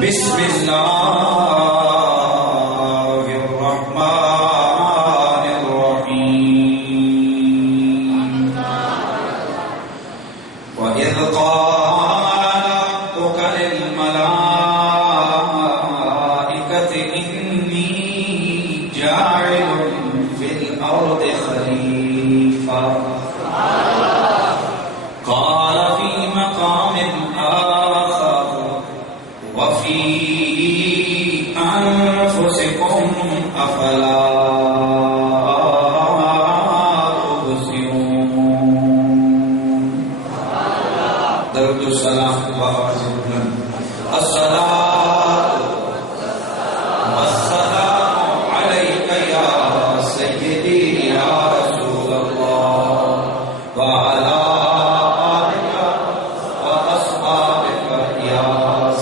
بسم اللہ الرحمن الرحیم وَإِذْ قَالَ رَبُّكَ لِلْمَلَائِكَةِ إِنِّي جَاعِلٌ فِي الْأَرْضِ خَلِيفَةً قَالَ فِي مَقَامٍ آخَرَ وَفِي أَنفُسِكُمْ أَفَلَا تُبْصِرُونَ درود السلام الصلاة والسلام عليك يا سيدي يا رسول الله وعلى آلك وأصحابك يا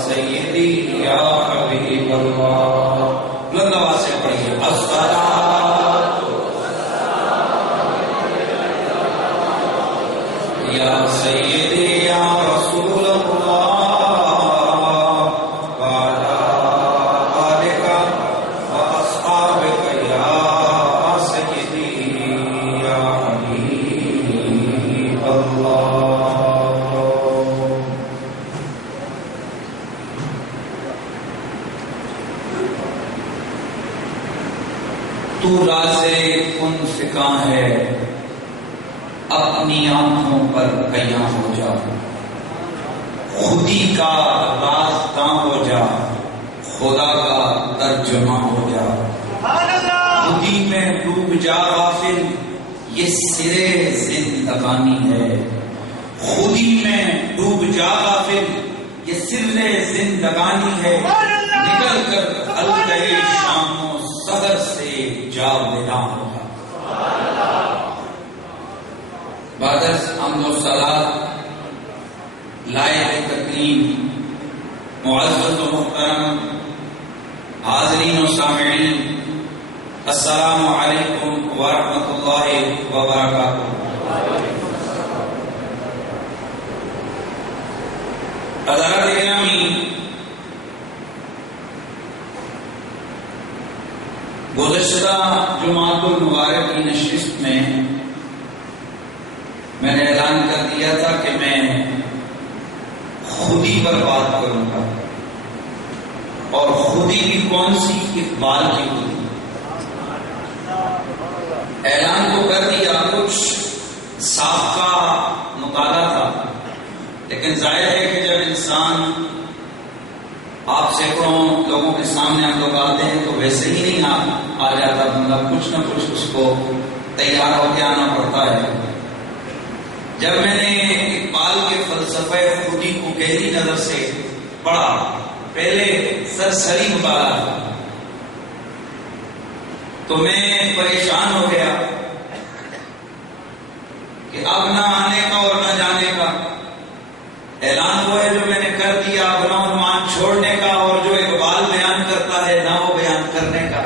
سيدي يا حبيب الله بلند آواز سے پڑھیے الصلاة يا سيدي يا رسول الله وعلى آلك وأصحابك يا سيدي يا حبيب الله. تو راز کن فکاں ہے اپنی آنکھوں پر قیاں ہو جا خودی کا راز داں ہو جا خدا کا ترجمہ ہو جا خودی میں ڈوب جا غافل یہ سرے زندگانی ہے خودی میں ڈوب جا غافل یہ سرے زندگانی ہے نکل کر الگے شام و صدر سے جا ودا ہوگا. بعد از حمد و صلات لائق تکریم معزز و محترم حاضرین و سامعین السلام علیکم ورحمۃ اللہ وبرکاتہ. حضرات گرامی، گزشتہ جمعۃ المبارک کی نشست میں نے اعلان کر دیا تھا کہ میں خودی پر بات کروں گا، اور خودی بھی کون سی؟ اقبال کی خودی. اعلان تو کر دیا، کچھ صاف کا مطالعہ تھا، لیکن ظاہر ہے کہ جب انسان آپ سینکڑوں لوگوں کے سامنے ہم لوگ آتے ہیں تو ویسے ہی نہیں آ جاتا بندہ، کچھ نہ کچھ اس کو تیار ہو کے آنا پڑتا ہے. جب میں نے اقبال کے فلسفہ خودی کو گہری نظر سے پڑھا، پہلے سرسری مطالعہ تھا، تو میں پریشان ہو گیا کہ اب نہ آنے کا اور نہ جانے کا. اعلان ہوا ہے جو میں نے کر دیا، اب نہ عنوان چھوڑنے کا اور جو اقبال بیان کرتا ہے نہ وہ بیان کرنے کا.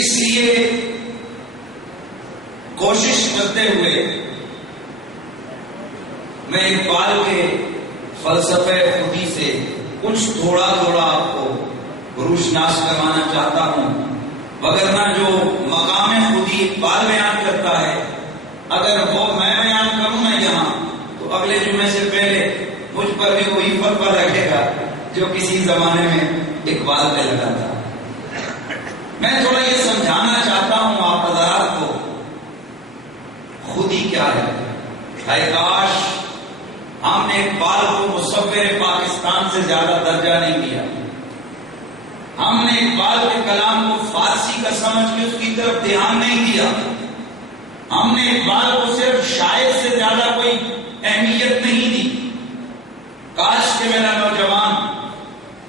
اس لیے کوشش کرتے ہوئے میں اقبال کے فلسفہ خودی سے کچھ تھوڑا آپ کو روشناس کروانا چاہتا ہوں، وگرنہ جو مقام خودی اقبال بیان کرتا ہے اگر وہ میں بیان کروں نا یہاں تو اگلے جمعے سے پہلے مجھ پر بھی وہی فتویٰ رکھے گا جو کسی زمانے میں اقبال پہ لگا تھا. میں تھوڑا یہ سمجھانا چاہتا ہوں آپ حضرات کو خودی کیا ہے. ہائے کاش ہم نے اقبال کو مصور پاکستان سے زیادہ درجہ نہیں دیا. ہم نے اقبال کے کلام کو فارسی کا سمجھ کے اس کی طرف دھیان نہیں دیا. ہم نے اقبال کو صرف شاعر سے زیادہ کوئی اہمیت نہیں دی. کاش کہ میرا نوجوان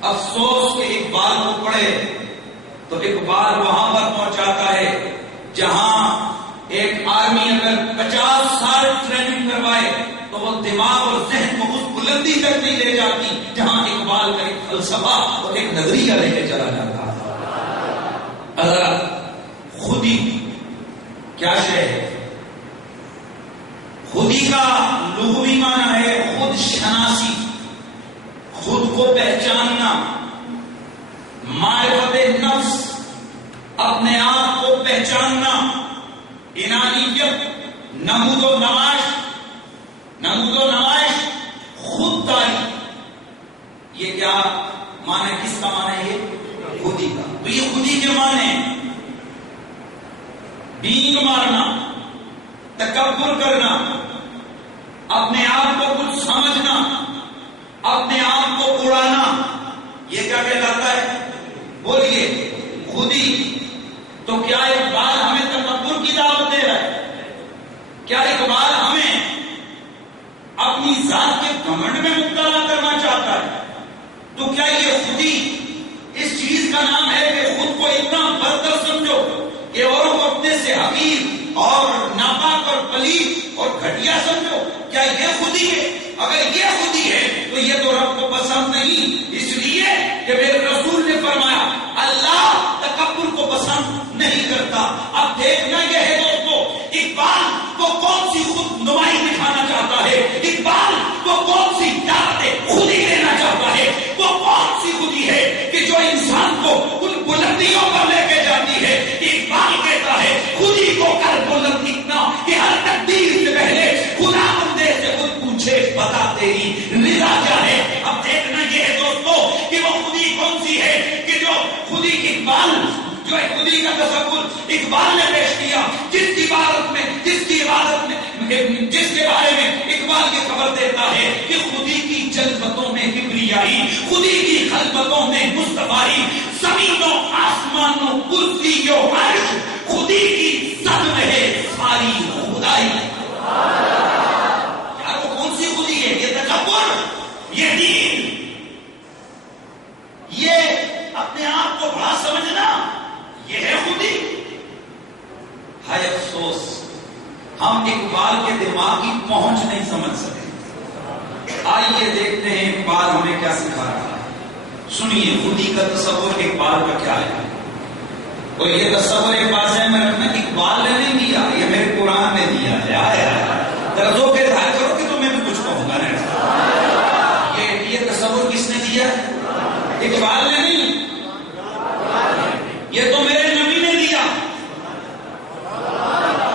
افسوس کہ اقبال کو پڑھے تو اقبال وہاں پر پہنچاتا ہے جہاں ایک آرمی اگر 50 سال ٹریننگ کروائے تو وہ دماغ اور ذہن کو اس بلندی تک نہیں لے جاتی جہاں اقبال کا ایک فلسفہ اور ایک نظریہ لے کے چلا جاتا. حضرات، خودی کیا شے ہے؟ خودی کا لغوی معنی ہے خود شناسی. کو پہچاننا، معرفت نفس، اپنے آپ کو پہچاننا، انانیت، نمود و نمائش، خود داری. یہ کیا معنی، کس کا معنی؟ یہ خودی کا. تو یہ خودی کے معنی بینگ مارنا، تکبر کرنا، اپنے آپ کو کچھ سمجھنا، اپنے آپ کو اڑانا، یہ کیا کہلاتا ہے؟ بولیے، خودی. تو کیا اقبال ہمیں تکبر کی دعوت دے رہا ہے؟ کیا اقبال ہمیں اپنی ذات کے گھمنڈ میں مبتلا کرنا چاہتا ہے؟ تو کیا یہ خودی اس چیز کا نام ہے کہ خود کو اتنا برتر سمجھو کہ اوروں کو اپنے سے حقیر اور ناپاک اور پلید اور گھٹیا سمجھو؟ کیا یہ خودی ہے؟ اگر یہ خودی ہے تو یہ تو رب کو پسند نہیں، اس لیے کہ میرے رسول نے فرمایا اللہ تکبر کو پسند نہیں کرتا. اب دیکھنا یہ ہے دوستو، اقبال کو کون سی خود نمائی دکھانا چاہتا ہے، اقبال کو کون سی دعوت خودی دینا چاہتا ہے، وہ کون سی خودی ہے کہ جو انسان کو ان بلندیوں پر لے کے جاتی ہے. اقبال کہتا ہے خودی کو کر بلند اتنا کہ ہر تقدیر سے پہلے خدا بندے سے خود پوچھے بتا تیری رضا کیا ہے. اب دیکھنا یہ ہے دوستو کہ وہ خودی کون سی ہے کہ جو خودی اقبال، جو خودی کا تصور اقبال نے پیش کیا، جس کی عبادت میں، جس کے بارے میں اقبال یہ خبر دیتا ہے کہ خودی کی جلوتوں میں کبریائی، خودی کی خلوتوں میں مصطفائی، زمینوں آسمانوں کرسی و عرش، خودی کی صد میں ہے ساری خدائی. یار وہ کون سی خودی ہے؟ یہ تکبر، یہ دین، یہ اپنے آپ کو بڑا سمجھنا، یہ ہے خودی. ہائے افسوس، ہم اقبال کے دماغی پہنچ نہیں سمجھ سکے. آئیے دیکھتے ہیں اقبال ہمیں کیا سکھا رہا ہے. سنیے خودی کا تصور اقبال کا کیا ہے. اور یہ تصور اقبال سے میں رکھنا اقبال نے نہیں دیا، یہ میرے قرآن نے دیا ہے. درزوں کے دھار کرو کہ تو میں بھی کچھ کہوں گا نا. یہ تصور کس نے دیا؟ اقبال نے نہیں، یہ تو میرے نبی نے دیا.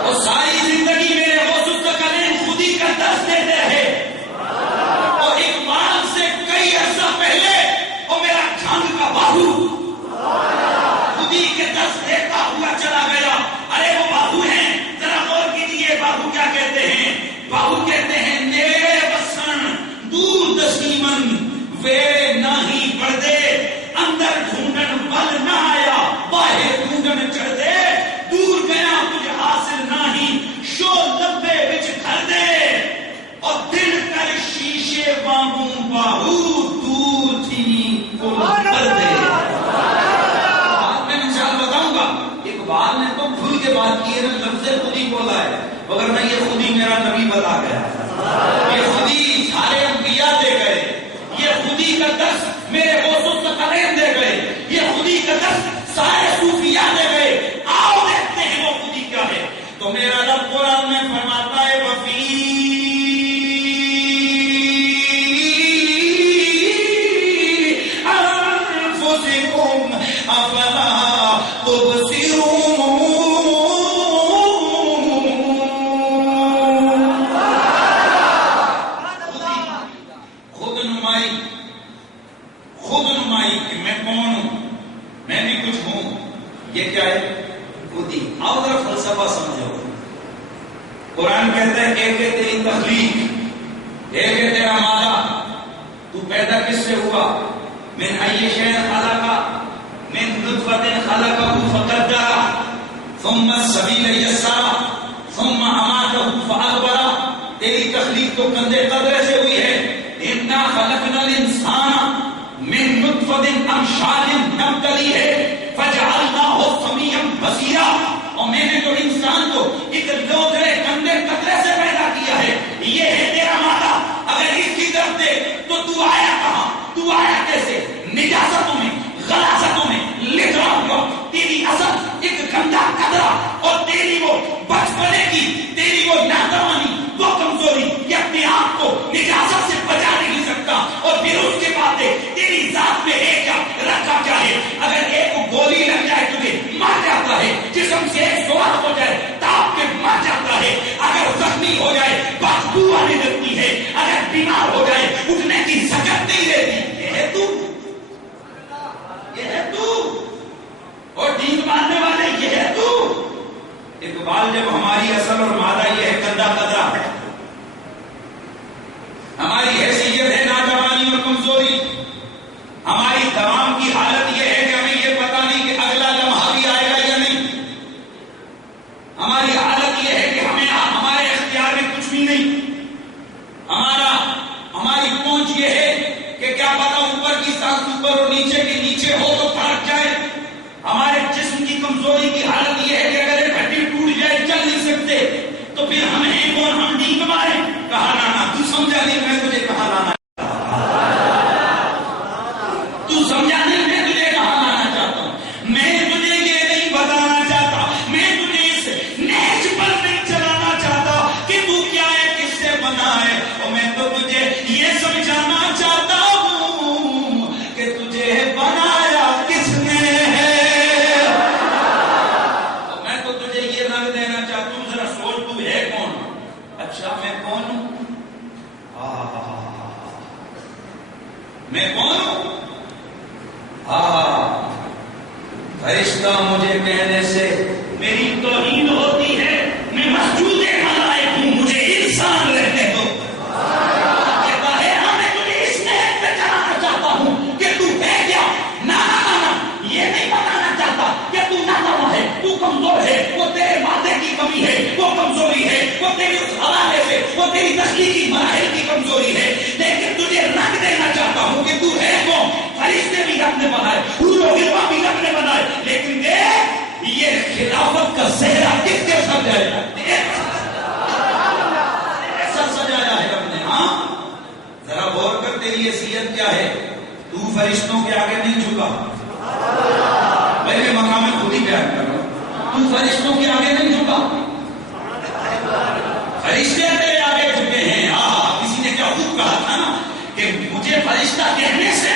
اور ساری زندگی میرے غوث الثقلین خودی کا درس دیتے رہے. اور اقبال سے کئی عرصہ پہلے وہ میرا جھنگ کا باہو خودی کے درس دیتا ہوا چلا گیا. ارے وہ باہو ہیں، ذرا غور کیجیے باہو کیا کہتے ہیں. باہو کہتے ہیں نیڑے بسن دور دشیمن وے نہیں پڑھ دے، اندر ڈھونڈن بل نہ آیا باہر ڈھونڈن چڑھ دے، دور گیا کچھ حاصل نہیں شو لبے بچ کر دے، اور دل کر شیشے وانگوں باہو دور تھی کل کر دے. میں مثال بتاؤں گا، اقبال نے تو کھل کے بات کی ہے، لفظ خودی بولا ہے، مگر میں یہ خودی میرا نبی بتا گیا. یہ خودی سارے انبیاء دے گئے، یہ خودی کا درس میرے غوث الثقلین دے گئے، یہ خودی کا درس سارے صوفیاء دے گئے. آؤ دیکھتے ہیں وہ خودی کیا ہے. تو میرا رب قرآن میں فرماتا ہے وفی انفسکم افلا تبصرون. خود نمائی کہ میں کون ہوں، میں بھی کچھ ہوں، یہ کیا ہے؟ خودی. آؤ ذرا فلسفہ سمجھو. قرآن کہتا ہے ایک ہے تیری تخلیق، ایک ہے تیرا مادہ. تو پیدا کس سے ہوا؟ من ای شیء خلق، من نطفۃ خلقہ فقدرہ ثم السبیل یسرہ ثم اماتہ فاقبرہ. تیری تخلیق تو کندھے قدرے سے ہوئی ہے. انا خلقنا الانسان من نطفۃ امشاج نبتلیہ فجعلناہ سمیعا بصیرا. اور میں نے جو انسان کو ایک لوتھڑے کندھے قطرے سے پیدا کیا ہے، یہ ہے تیرا مادہ. اگر اس کی طرف دے تو آیا کہاں؟ تو آیا کیسے؟ نجاستوں میں، غلاظتوں میں لٹرا ہوا. تیری اصل ایک گندا قطرہ، اور تیری وہ بچپنے کی تیری وہ ناتوانی، وہ کمزوری کہ اپنے آپ کو نجاست سے بچا نہیں سکتا. اور پھر اس کے بعد بیمار ہو جائے اٹھنے کی سکت نہیں رہتی. یہ ہے تو، یہ ہے تو، اور دین ماننے والے یہ ہے تو. اقبال جب ہماری اصل اور مادہ یہ ہے گندا قدرہ ہے، ہماری حیثیت ہے ناجوانی اور کمزوری، ہماری تمام کی حالت یہ ہے کہ ہمیں یہ پتا نہیں کہ اگلا لمحہ بھی آئے گا یا نہیں. ہماری حالت یہ ہے کہ ہمیں ہمارے اختیار میں کچھ بھی نہیں. ہماری پہنچ یہ ہے کہ کیا پتا اوپر کی سانس اوپر اور نیچے کے نیچے ہو تو پھڑک جائے. ہمارے جسم کی کمزوری کی حالت یہ ہے کہ اگر ایک ہڈی ٹوٹ جائے چل نہیں سکتے تو پھر ہم ہیں کون، ہم ڈینگ مارے. کہا لانا تو سمجھا نہیں، میں تجھے کہاں لانا، تو سمجھا نہیں میں تجھے کہاں لانا چاہتا ہوں. میں تجھے یہ نہیں بتانا چاہتا، میں تجھے اس نیچ پر نہیں چلانا چاہتا کہ تو کیا ہے، کس سے بنا ہے. اور میں تو تجھے یہ سمجھانا چاہتا ہوں کہ تجھے بنایا کس نے ہے. اور میں تو تجھے یہ رنگ دینا چاہتا ہوں، ذرا سوچ تو ہے کون. اچھا میں کون ہوں؟ میں کون ہوں؟ فرشتہ مجھے کہنے سے میری توہین ہوتی ہے. میں مسجود ملائک ہوں، مجھے انسان رہنے دو. کہتا ہے میں تجھے اس نیت پہ چلانا چاہتا ہوں کہ تو ہے کیا. نہ یہ نہیں بتانا چاہتا کہ تو ناکام ہے، تو کمزور ہے، وہ تیرے مادے کی کمی ہے، وہ کمزوری ہے، وہ تیری اس حوالے سے، وہ تیری تخلیقی مراحل کی کمزوری ہے. لیکن تجھے رنگ دینا چاہتا ہوں کہ تو ہے کون. فرشتے بھی رب نے بنائے، روح و گروا بھی رب نے بنائے، لیکن دیکھ یہ خلافت کا صحرا کس کے سجایا ہے، ایسا سجایا ہے رب نے. ہاں ذرا غور کر، تیری حیثیت کیا ہے. تو فرشتوں کے آگے نہیں جھکا. میں نے مقام خود ہی بیان کر رہا ہوں. تو فرشتوں کے آگے نہیں جھکا، فرشتے تیرے آگے جھکے ہیں. کسی نے کیا خود کہا تھا نا کہ مجھے فرشتہ کہنے سے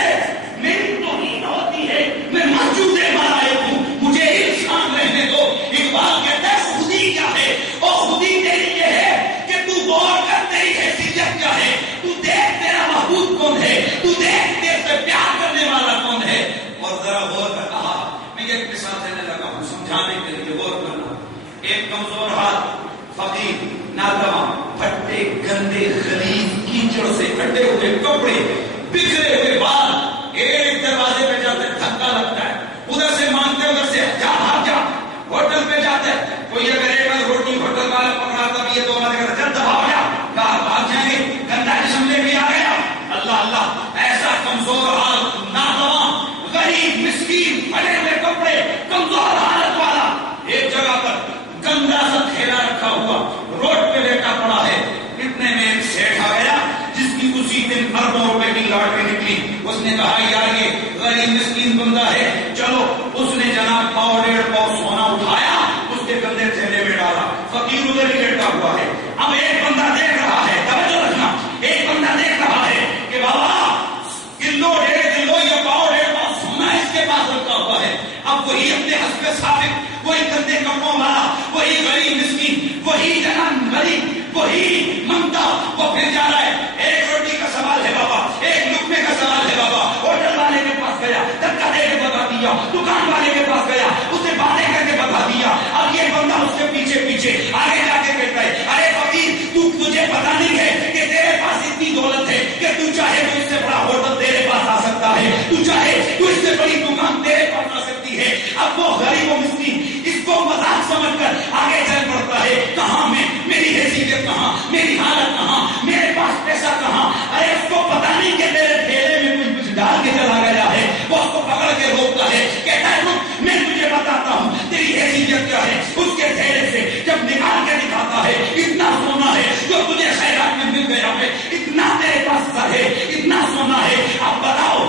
میری توہین ہوتی ہے، میں مسجود ملائک ہوں، مجھے انسان رہنے دو. اقبال کہتا ہے خودی کیا ہے، اور خودی تیری یہ ہے کہ تو غور کر تیری حیثیت کیا ہے. تو دیکھ تیرا محبوب کون ہے، تو دیکھ تیرے سے پیار کرنے والا کون ہے. اور ذرا غور کر. میں ایک مثال دینے لگا ہوں سمجھانے کے لیے، غور کرنا. ایک کمزور ہاتھ، فقیر، ناتواں، پھٹے گندے غلیظ کیچڑ سے پھٹے ہوئے کپڑے، بکھرے ہوئے بال، ایک دروازے پہ جاتے دھکا لگتا ہے، ادھر سے مانگتے ادھر سے جا بھاگ جا. ہوٹل پہ جاتے کوئی اگر ایک روٹی ہوٹل والا پکڑاتا بھی ہے تو چل دباؤ جا، کہاں بھاگ جائیں گے، گندا جسم لے کے آ گیا. اللہ اللہ، ایسا کمزور حال، ناتواں، غریب، مسکین، پھٹے ہوئے کپڑے، کمزور حالت والا، ایک جگہ پر گندا سا تھیلا رکھا ہوا روڈ پہ لیٹا پڑا ہے. اتنے میں ایک سیٹھ آ گیا جس کی اسی دن اربوں روپے کی لاٹری نکلی. اس نے کہا یار یہ غریب مسکین بندہ ہے، چلو. اس نے جناب 1.5 سونا اٹھایا، اس کے گندے تھیلے میں ڈالا. فقیر ادھر ہی لیٹا ہوا ہے. اب ایک بندہ دیکھ رہا ہے، توجہ رکھنا، ایک بندہ دیکھ رہا ہے کہ بابا کلو 1.5 کلو یا 1.5 سونا اس کے پاس رکھا ہوا ہے. اب وہی اپنے حسب ثابت، وہی گندے کپڑوں والا، وہی غریب مسکین، وہی جنان غریب، وہی منگتا، وہ پھر جا رہا ہے. ایک روٹی کا سوال ہے بابا، ایک لقمے کا سوال ہے بابا. ہوٹل والے کے پاس گیا، دھکا دے کے بتا دیا. دکان والے کے پاس گیا، اسے باتیں کر کے بتا دیا. اب یہ بندہ اس کے پیچھے پیچھے آگے جا کے کہتا ہے ارے فقیر تجھے پتا نہیں ہے کہ تیرے پاس اتنی دولت ہے کہ تو چاہے تو اس سے بڑا ہوٹل تیرے پاس آ سکتا ہے، تو چاہے تو اس سے بڑی دکان تیرے پاس آ سکتی ہے. اب وہ غریب و مسکین اس کو مذاق سمجھ کر آگے چل پڑتا ہے. کہاں میں، میری حیثیت کہاں، میری حالت کہاں، میرے پاس پیسہ کہاں. ارے اس کو پتا نہیں کہ تیرے ٹھیلے میں کچھ ڈال کے چلا گیا ہے. وہ اس کو پکڑ کے روکتا ہے، کہتا ہے رک میں تجھے بتاتا ہوں تیری حیثیت کیا ہے. اس کے ٹھیلے سے جب نکال کے دکھاتا ہے اتنا سونا ہے جو تجھے خیرات میں مل گیا ہے، اتنا تیرے پاس سر ہے، اتنا سونا ہے. اب بتاؤ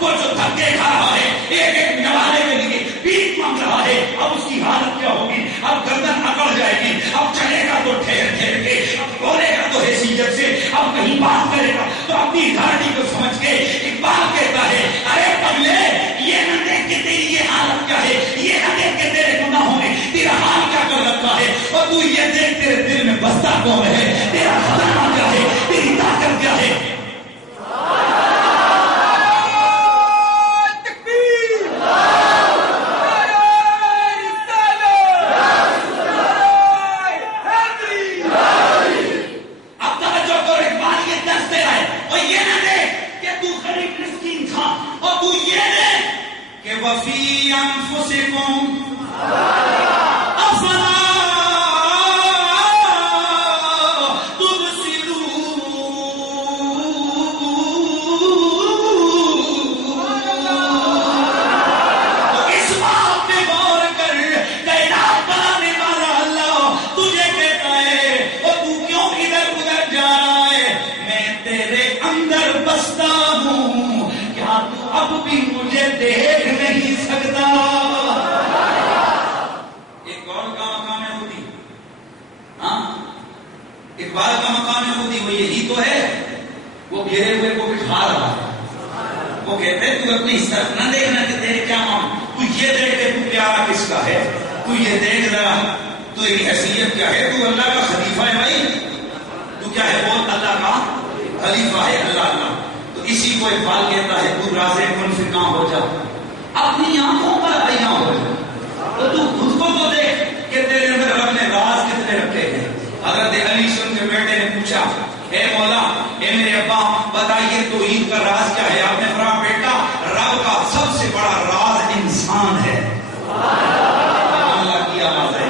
وہ جو دھکے کھا رہا ہے ایک ایک نوالے کے لیے پیٹ مانگ رہا ہے، اب اس کی حالت کیا ہوگی. اب گردن اکڑ جائے گی، اب چلے گا تو ٹھہر ٹھہر کے، اب بولے گا تو حیثیت سے، اب کہیں بات کرے گا تو اپنی دھاڑی کو سمجھ کے. اقبال کہتا ہے ارے پگلے یہ نہ دیکھ کے تیری یہ حالت کیا ہے، یہ نہ دیکھ کے تیرے گناہوں میں تیرا حال کیا کر رکھا ہے، اور تو یہ دیکھ تیرے دل میں بستا کون ہے، تیرا خزانہ کیا ہے، تیری طاقت وفی انفسکم افلا اب بھی مجھے دیکھ نہیں سکتا. اقبال کا مقام خودی، ہاں اقبال کا مقام خودی وہ یہی تو ہے. وہ گھیرے ہوئے کو بٹھا رہا ہے. وہ کہتے تو اپنی طرف نہ دیکھنا کہ تیرے کیا مام، تو یہ دیکھ کہ تو پیارا کس کا ہے. تو یہ دیکھ رہا تو ایک حیثیت کیا ہے. تو اللہ کا خلیفہ ہے بھائی. تو کیا ہے؟ بول اللہ کا خلیفہ ہے. اللہ اسی کو اقبال کہتا ہے تو راز منفقاں ہو جا، اپنی آنکھوں پر عیاں ہو جا. تو تو خود کو تو دیکھ کہ تیرے اندر رب نے راز کتنے رکھے ہیں. حضرت علی سن کے بیٹے نے پوچھا اے مولا اے میرے ابا بتائیے توحید کا راز کیا ہے. آپ نے فرمایا بیٹا رب کا سب سے بڑا راز انسان ہے. اللہ کی آواز ہے.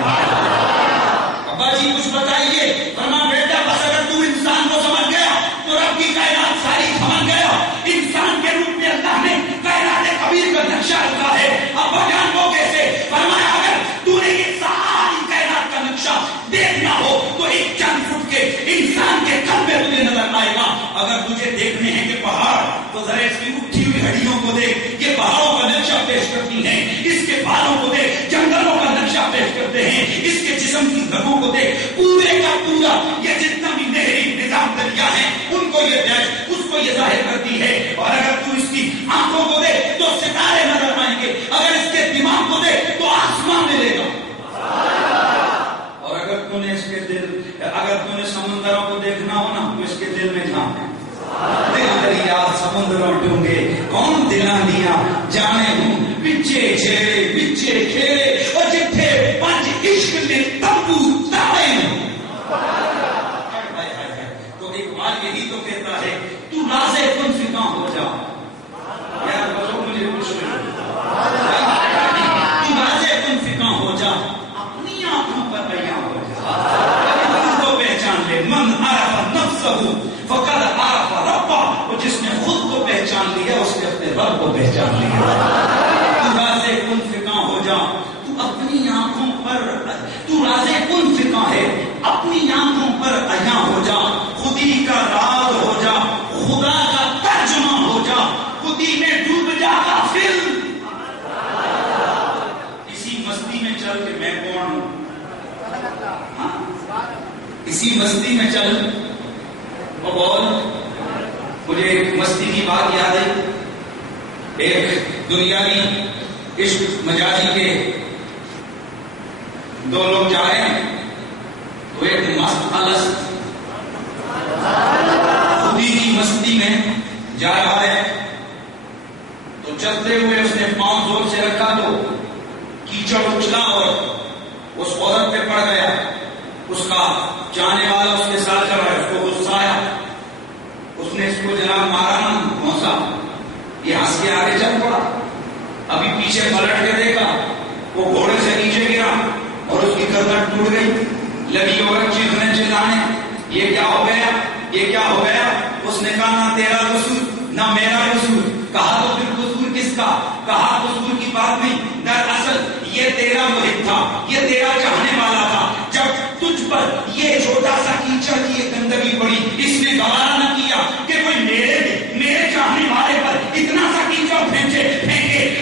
ابا جی کچھ بتائیے. فرمایا بیٹا بس اگر تو انسان کو سمجھ گیا تو رب کی کائنات ساری سمجھ گیا. انسان کے روپ میں اللہ نے کائنات کبیر کا نقشہ رکھا ہے. ابا جان وہ کیسے؟ فرمایا اگر تو نے یہ ساری کائنات کا نقشہ دیکھنا ہو تو ایک چند فٹ کے انسان کے قلب میں تجھے نظر آئے گا. اگر تجھے دیکھنے ہیں کہ پہاڑ تو ذرا اس کی اٹھی ہوئی ہڈیوں کو دیکھ. یہ پہاڑوں کا نقشہ پیش کرتی ہیں. اس کے بالوں کو دیکھ. جنگلوں کا نقشہ پیش کرتے ہیں. اس کے جسم کی رگوں کو دیکھ. پورے کا پورا یہ جتنا بھی نہری نظام دریا ہے ان کو یہ دیکھ، اس کو یہ ظاہر کرتی ہے. اور اگر تو اس کی آنکھوں کو دے تو ستارے نظر آئیں گے. اگر اس کے دماغ کو دے تو آسمان ملے گا. اور اگر تو نے اس کے دل، اگر تو نے سمندروں کو دیکھنا ہو نا تو اس کے دل میں جھانک. دل دریا سمندروں ڈونگے کون دلاں دیا جانے ہوں بچے چھیڑے بچے کھیڑے اور جتھے پنج عشق نے تمبو تاڑے. تو اقبال یہی تو کہتا ہے تو راز منفقاں ہو جا. یار بولو مجھے کچھ تو راز منفقاں ہو جا، اپنی آنکھوں پر عیاں ہو جا. خود کو پہچان لے. من عرف نفسہ فقد عرف ربہ. وہ جس نے خود کو پہچان لیا اس نے اپنے رب کو پہچان لیا. تو راز منفقاں ہو جا. تو اپنی آنکھوں پر تو راز منفقاں ہے، اپنی آنکھوں پر عیاں ہو جا. خودی کا راز ہو جا، خدا کا ترجمہ ہو جا. خودی میں ڈوب جا غافل. اسی مستی میں چل کہ میں کون ہوں. اسی مستی میں چل. وہ بول مجھے ایک مستی کی بات یاد ہے. ایک دنیاوی عشق مجازی کے دو لوگ جا رہے ہیں. تو ایک مست الست خودی کی مستی میں جا رہا ہے. تو چلتے ہوئے اس نے پاؤں زور سے رکھا تو کیچڑ اچھلا اور اس عورت پہ پڑ گیا. اس کا جانے والا اس کے ساتھ چل رہا ہے. اس کو غصہ آیا. اس نے اس کو جناب مارا نہ پہنچا. یہ ہنس کے آگے چل پڑا. ابھی پیچھے پلٹ کے دیکھا وہ گھوڑے سے نیچے گرا اور اس کی گردن ٹوٹ گئی. لگی عورت چیخنے چلانے یہ کیا ہو گیا یہ کیا ہو گیا. اس نے کہا نہ تیرا قصور نہ میرا قصور. کہا تو پھر قصور کس کا؟ کہا قصور کی بات نہیں، دراصل یہ تیرا محب تھا، یہ تیرا چاہنے والا تھا. جب تجھ پر یہ چھوٹا سا کیچڑ کی یہ گندگی پڑی اس نے گوارا نہ کیا کہ کوئی میرے چاہنے والے پر اتنا سا کیچڑ پھینکے.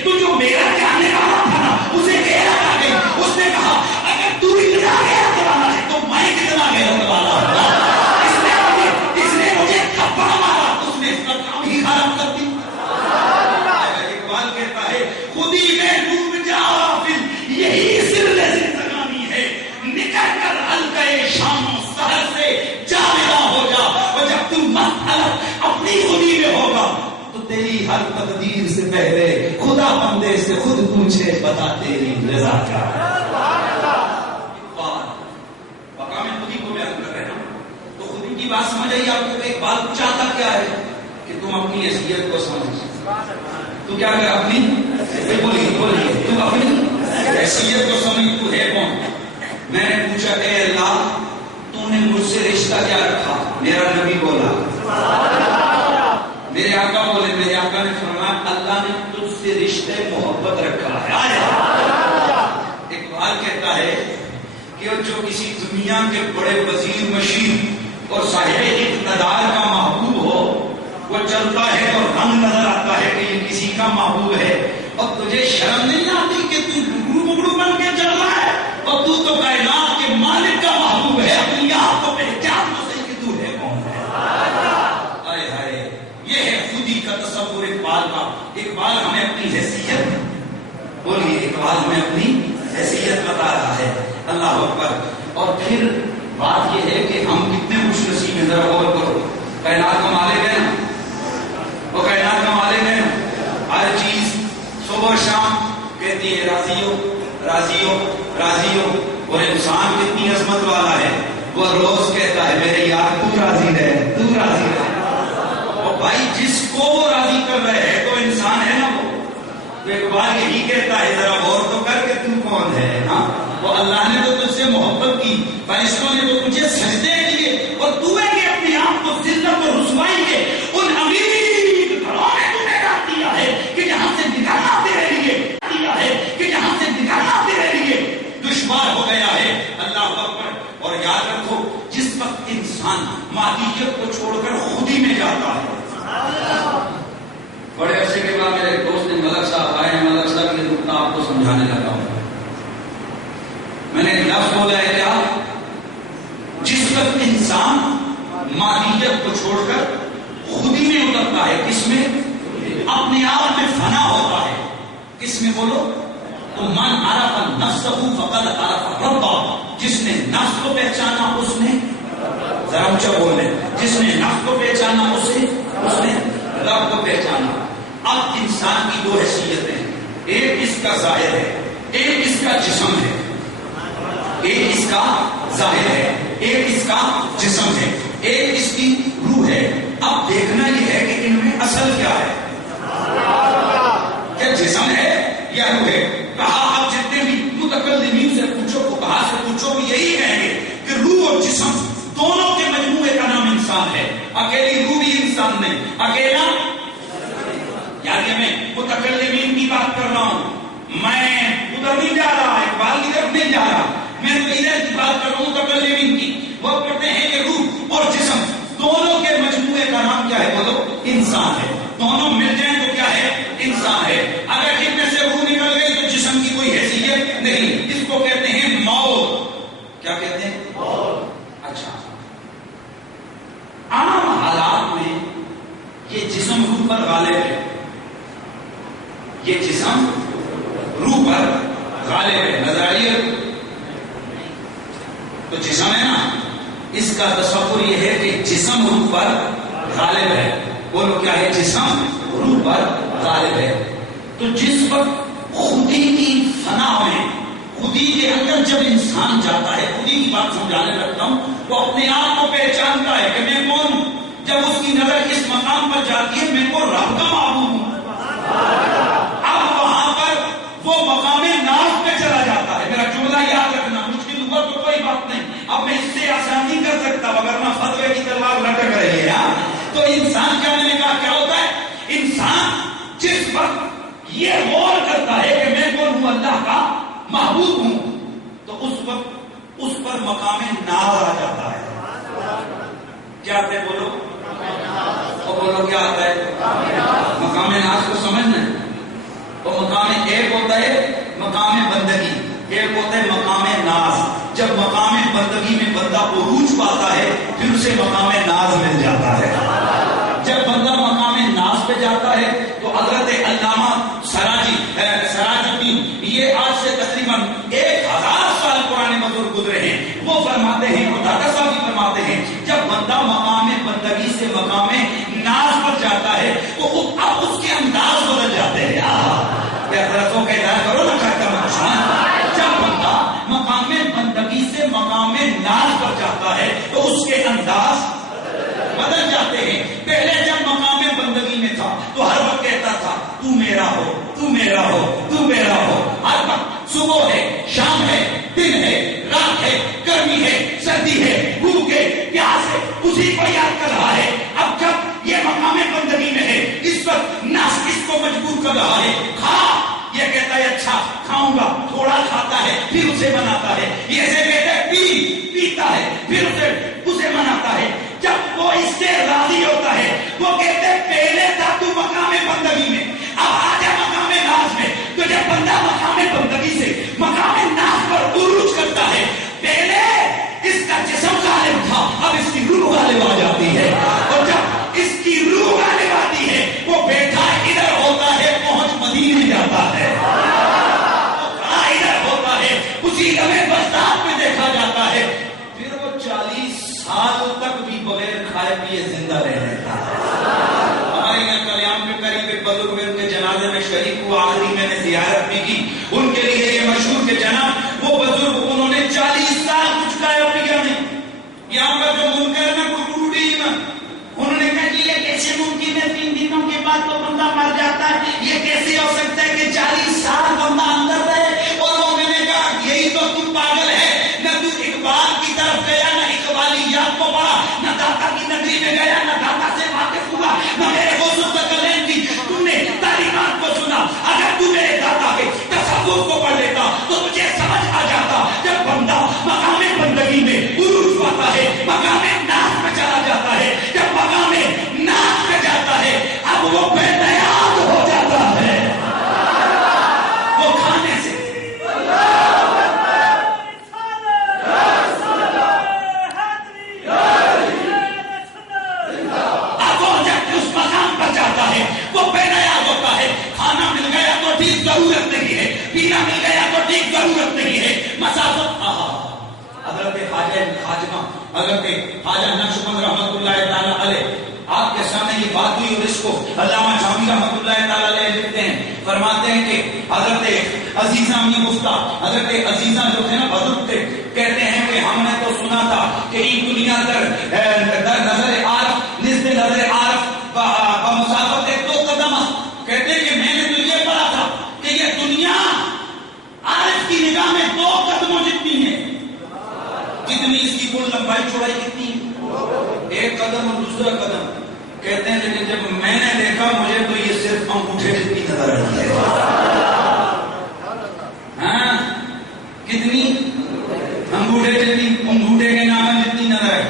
تو جو میرا چاہنے والا تھا نا اسے گھیرا آ گئی. اس نے کہا اگر تو اتنا گھیرنے والا ہے تو میں کتنا گھیرنے والا ہوں. اس نے مجھے تھپڑ مارا. اس نے اس کا کام ہی خراب کر دی. اقبال کہتا ہے خودی میں ڈوب جا غافل. یہی سر زندگانی ہے. نکل کر حلقۂ شام و سحر سے جاویداں ہو جا. اور جب تم مت اپنی خودی میں ہوگا تو تیری ہر تقدیر سے پہلے خدا بندے سے خود پوچھے بتا تیری رضا کیا ہے. مقام خودی کو بیان کر رہے ہیں. تو خودی کی بات سمجھ آئی آپ کو. ایک بات چاہتا کیا ہے کہ تم اپنی حیثیت کو سمجھ. تو کیا کر اپنی بولیے تو اپنی حیثیت کو سمجھ تو ہے کون. میں نے پوچھا اے اللہ تو نے مجھ سے رشتہ کیا رکھا؟ میرا نبی بولا، میرے آقا بولے، میرے آقا نے فرمایا اللہ نے تجھ سے رشتے محبت رکھا ہے. اقبال کہتا ہے کہ جو کسی دنیا کے بڑے وزیر مشیر اور صاحب اقتدار کا محبوب ہو، وہ چلتا ہے اور رنگ نظر آتا ہے کہ یہ کسی کا محبوب ہے، اور تجھے شرم نہیں آتی کہ تو گگڑو مگڑو بن کے چل رہا ہے، اور تو کائنات کے مالک کا محبوب ہے. اپنی آپ کو پہچان تو صحیح کہ تو ہے کون ہے. ہائے ہائے، یہ ہے خودی کا تصور اقبال کا. اقبال ہمیں اپنی حیثیت، بولیے اقبال ہمیں اپنی حیثیت بتا رہا ہے. اللہ اکبر. اور پھر بات یہ ہے کہ ہم کتنے خوش نصیب ہیں. ذرا غور کرو، کائنات کا مالک ہے نا، وہ کائنات کا مالک ہے نا. ہر چیز صبح شام کہتی ہے راضی ہو راضی ہو راضی ہو. اور انسان کتنی عظمت والا ہے، وہ روز کہتا ہے میرے یار تو راضی رہے تو راضی رہے. اور بھائی جس کو وہ راضی کر رہے ہیں تو انسان ہے نا وہ. تو اقبال یہی کہتا ہے ذرا غور تو کر کے تو کون ہے. ہاں وہ اللہ نے تو تجھ سے محبت کی، فرشتوں نے تو تجھے سجدے کیے، اور تو ہے کہ اپنے آپ کو ذلت اور رسوائی کے ان امیر گھروں میں تو نے رکھ دیا ہے کہ جہاں سے نکلنا تیرے لیے دیا ہے کہ جہاں سے نکلنا تیرے لیے دشوار ہو گیا ہے. اللہ اکبر. اور یاد رکھو جس وقت انسان مادیت کو چھوڑ کر خودی میں جاتا ہے. بڑے عرصے کے بعد میرے دوست نے ملک صاحب آئے ہیں، ملک صاحب یہ نقطہ آپ کو سمجھانے لگا ہوں. میں نے ایک لفظ بولا ہے کیا؟ جس وقت انسان مادیت کو چھوڑ کر خودی میں اترتا ہے، کس میں؟ اپنے آپ میں فنا ہوتا ہے. کس میں بولو؟ تو من عرف نفسہ فقد عرف ربہ. جس نے نفس کو پہچانا اس نے، ذرا اونچا بول رہے، جس نے نفس کو پہچانا اس نے رب کو پہچانا. اب انسان کی دو حیثیتیں، ایک اس کا ظاہر ہے، ایک اس کا جسم ہے. ایک اس کا ظاہر ہے، ایک اس کا جسم ہے، ایک اس کی روح ہے. اب دیکھنا یہ ہے کہ ان میں اصل کیا ہے، کیا جسم ہے یا روح ہے. کہا اب جتنے بھی متکلمین سے پوچھو، فقہا سے پوچھو، وہ یہی کہیں گے کہ روح اور جسم دونوں کے مجموعے کا نام انسان ہے. اکیلی روح بھی انسان نہیں، اکیلا یعنی میں متکلمین کی بات کر رہا ہوں، میں ادھر نہیں جا رہا، اقبال کی طرف نہیں جا رہا، میں تو ادھر کی بات کر رہا ہوں متکلمین کی. وہ کہتے ہیں کہ روح اور جسم دونوں کے مجموعے کا نام کیا ہے، بولو انسان ہے. دونوں مل جائیں تو کیا ہے، انسان ہے. اگر ان میں سے روح نکل گئی تو جسم کی کوئی حیثیت نہیں. اس کو کہتے ہیں موت. کیا کہتے ہیں؟ موت. اچھا، عام حالات میں یہ جسم روح پر غالب ہے، یہ جسم روح پر غالب ہے. نظریہ تو جسم ہے نا، اس کا تصور یہ ہے کہ جسم روح پر غالب ہے. بولو کیا ہے؟ جسم روح پر غالب ہے. تو جس وقت خودی کی فنا میں، خودی کے اندر جب انسان جاتا ہے، خودی کی بات سمجھانے لگتا ہوں، وہ اپنے آپ کو پہچانتا ہے کہ میں کون ہوں. جب اس کی نظر اس مقام پر جاتی ہے میں کو رب کا معبود ہوں، اب وہاں پر وہ مقام ناز پہ چلا جاتا ہے. میرا جملہ یاد رکھنا، مشکل ہوا تو کوئی بات نہیں، اب میں اس سے آسان نہیں کر سکتا ورنہ فتوے کی تلوار لٹک رہی ہے. تو انسان کیا، میں نے کہا کیا ہوتا ہے؟ انسان جس وقت یہ غور کرتا ہے کہ میں کون ہوں، اللہ کا محبوب ہوں، تو اس وقت اس پر مقام ناز آ جاتا ہے. کیا آتا ہے بولو، اور بولو کیا آتا ہے؟ مقام ناز کو سمجھنا ہے. اور مقام ایک ہوتا ہے مقام بندگی، ایک ہوتا ہے مقام ناز. جب مقام بندگی میں بندہ عروج پاتا ہے پھر اسے مقام ناز مل جاتا ہے. جب بندہ مقام ناز پہ جاتا ہے تو حضرت علامہ سراج الدین، یہ آج سے تقریباً 1000 سال پرانے بزرگ گزرے ہیں، وہ فرماتے ہیں، اور دادا صاحب بھی فرماتے ہیں، جب بندہ مقام بندگی سے مقام ناز پر جاتا ہے تو اب اس کے انداز بدل جاتے ہیں. کیا طرفوں کا ادارہ کرو نا کرتا مقصد. جب بندہ مقام بندگی سے مقام ناز پر جاتا ہے تو اس کے انداز بدل جاتے ہیں. پہلے جب مقام بندگی میں تھا تو ہر وقت کہتا پھر اسے مناتا ہے. یہ سے کہتے ہیں پیتا ہے پھر اسے مناتا ہے. جب وہ اس سے راضی ہوتا ہے وہ کہتے ہیں پہلے تھا تو مقام بندگی میں، اب آ جا مقام ناز میں. تو جب بندہ مقام بندگی سے مقام ناز پر عروج کرتا ہے، پہلے اس کا جسم غالب تھا، اب اس کی روح غالب آ جاتی ہے. اور جب اس کی روح غالب آتی ہے وہ بیٹھا ادھر ہوتا ہے، پہنچ مدینے جاتا ہے، ادھر ہوتا ہے، اسی لمحے بغداد میں دیکھا جاتا ہے. پھر وہ 40 سال تک بھی بغیر کھائے پیے زندہ رہنے کا. ہمارے یہاں کلیام کے قریب ایک بزرگ ان کے جنازے میں شریک ہوا، آخری میں نے زیارت بھی کی. ان کے لیے یہ مشہور کہ جناب وہ بزرگ انہوں نے 40 سال کچھ کھایا پیا نہیں. یہاں پر جو منکر ہے کوئی ٹوٹی ہی نہ. انہوں نے کہا کہ یہ کیسے ممکن ہے 3 دنوں کے بعد تو بندہ مر جاتا ہے، یہ کیسے ہو سکتا ہے کہ 40 سال بندہ اندر رہے. اور وہ میں نے کہا یہی تو تم پاگل ہے، نہ تو اقبال کی طرف گیا، نہ اقبالیات کو پڑھا، نہ داتا کی نگری میں گیا، نہ داتا سے واقف ہوا، نہ میرے حضور تکلیم کی تم نے تعلیمات کو سنا. اگر تو میرے داتا کے تصوف کو پڑھ لیتا تو مجھے سمجھ آ جاتا. جب بندہ مقام بندگی میں عروج پاتا ہے، مقام ناز میں چلا جاتا ہے، جب مقام ناز میں جاتا ہے اب وہ بے نیاز ہو جاتا ہے. وہ کھانے سے اب وہ جب اس مقام پر جاتا ہے وہ بے نیاز ہوتا ہے. کھانا مل گیا تو ٹھیک، ضرورت نہیں ہے. پینا مل گیا تو ٹھیک، ضرورت نہیں ہے. مسافت حضرت خواجہ نقشبند رحمۃ اللہ تعالی علیہ آپ کے سامنے یہ بات ہوئی اور اس کو علامہ جامی رحمۃ اللہ تعالی علیہ لکھتے ہیں، فرماتے ہیں کہ حضرت عزیزہ امی مفتہ، حضرت عزیزہ جو تھے نا بزرگ تھے، کہتے ہیں کہ ہم نے تو سنا تھا کہ یہ دنیا در نظر عارف نزد نظر عارف بمسافت 2 قدم. کہتے ہیں کہ میں نے تو یہ پڑھا تھا کہ یہ دنیا عارف کی نگاہ میں 2 قدموں جتنی ہے، جتنی اس کی کل لمبائی چوڑائی کتنی ہے، 1 قدم اور دوسرا قدم. کہتے ہیں لیکن جب میں نے دیکھا مجھے تو یہ صرف انگوٹھے جتنی نظر آئی ہے. ہاں کتنی؟ انگوٹھے کے نام جتنی نظر آئی.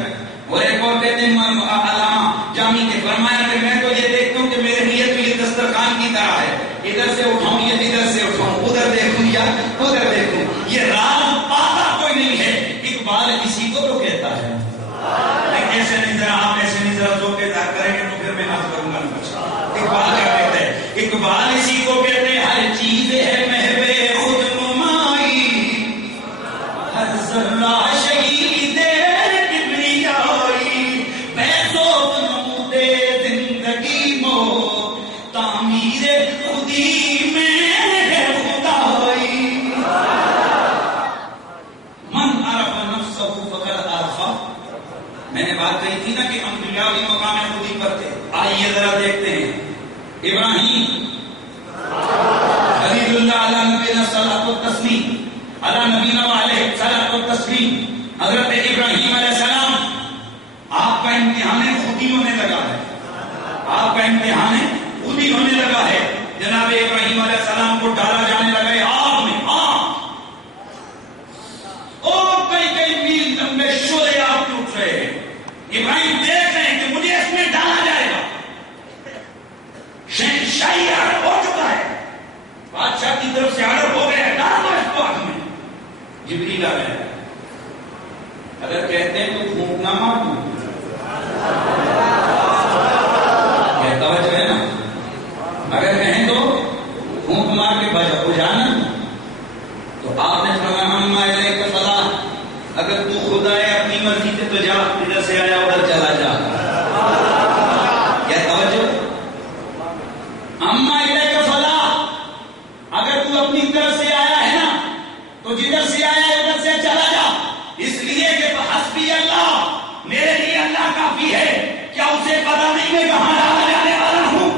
اور ایک اور کہتے ہیں علامہ جامی کے فرمایا کہ میں تو یہ دیکھتا ہوں کہ میرے لیے تو یہ دسترخوان کی طرح ہے، ادھر سے اٹھاؤں یا ادھر سے اٹھاؤں، ادھر دیکھوں یا ادھر دیکھوں، یہ راز پاتا کوئی نہیں ہے. اقبال اسی کو تو کہتا ہے. ایسے نہیں ذرا آپ ایسے نہیں ذرا جو کہ کریں گے تو پھر میں ناز کروں گا. اقبال کیا کہتا ہے؟ اقبال اسی کو کہتے ہیں ہر چیز ہے محو خود نمائی، ہر ذرہ شہید کبریائی، بیضوف نمود زندگی مو تعمیر خودی میں ہے خدائی. من عرف نفسہ فقد عرفہ. میں نے بات کہی تھی نا کہ انبیاء بھی مقام خودی پر تھے. آئیے ذرا دیکھتے ہیں. ابراہیم خلیل اللہ علیہ نبینا صلاۃ والتسلیم علی نبینا علیہ صلاۃ والتسلیم. حضرت ابراہیم علیہ السلام آپ کا امتحان خودی ہونے لگا ہے، آپ کا امتحان خودی ہونے لگا ہے. جناب ابراہیم علیہ السلام کو ڈالا جانے لگا ہے آگ میں. اور کئی میل لمبے شعلے آپ ٹوٹ رہے ہیں. ابراہیم دیکھ رہے ہیں کہ مجھے اس میں ڈالا جائے گا. شہنشاہی آرڈر ہو چکا ہے، بادشاہ کی طرف سے آرڈر ہو گیا ہے، ڈال دو اس کو آگ میں. جبریل آ گئے. اگر کہتے ہیں تو پھونکنا مار دوں، کیا توجہ ہے نا؟ اگر کہیں تو پھونک مار کے بجا جانا. تو آپ نے فرمایا اما الیک فلا، اگر تو خدا ہے اپنی مرضی سے تو جا، ادھر سے آیا ادھر چلا جا. کیا توجہ؟ اما الیک فلا، اگر تو اپنی طرف سے آیا ہے نا تو جدھر سے آیا ہے ادھر سے چلا جا. اس لیے کہ حسبی اللہ، میرے لیے اللہ کافی ہے. کیا اسے پتا نہیں میں کہاں ڈالا جانے والا ہوں؟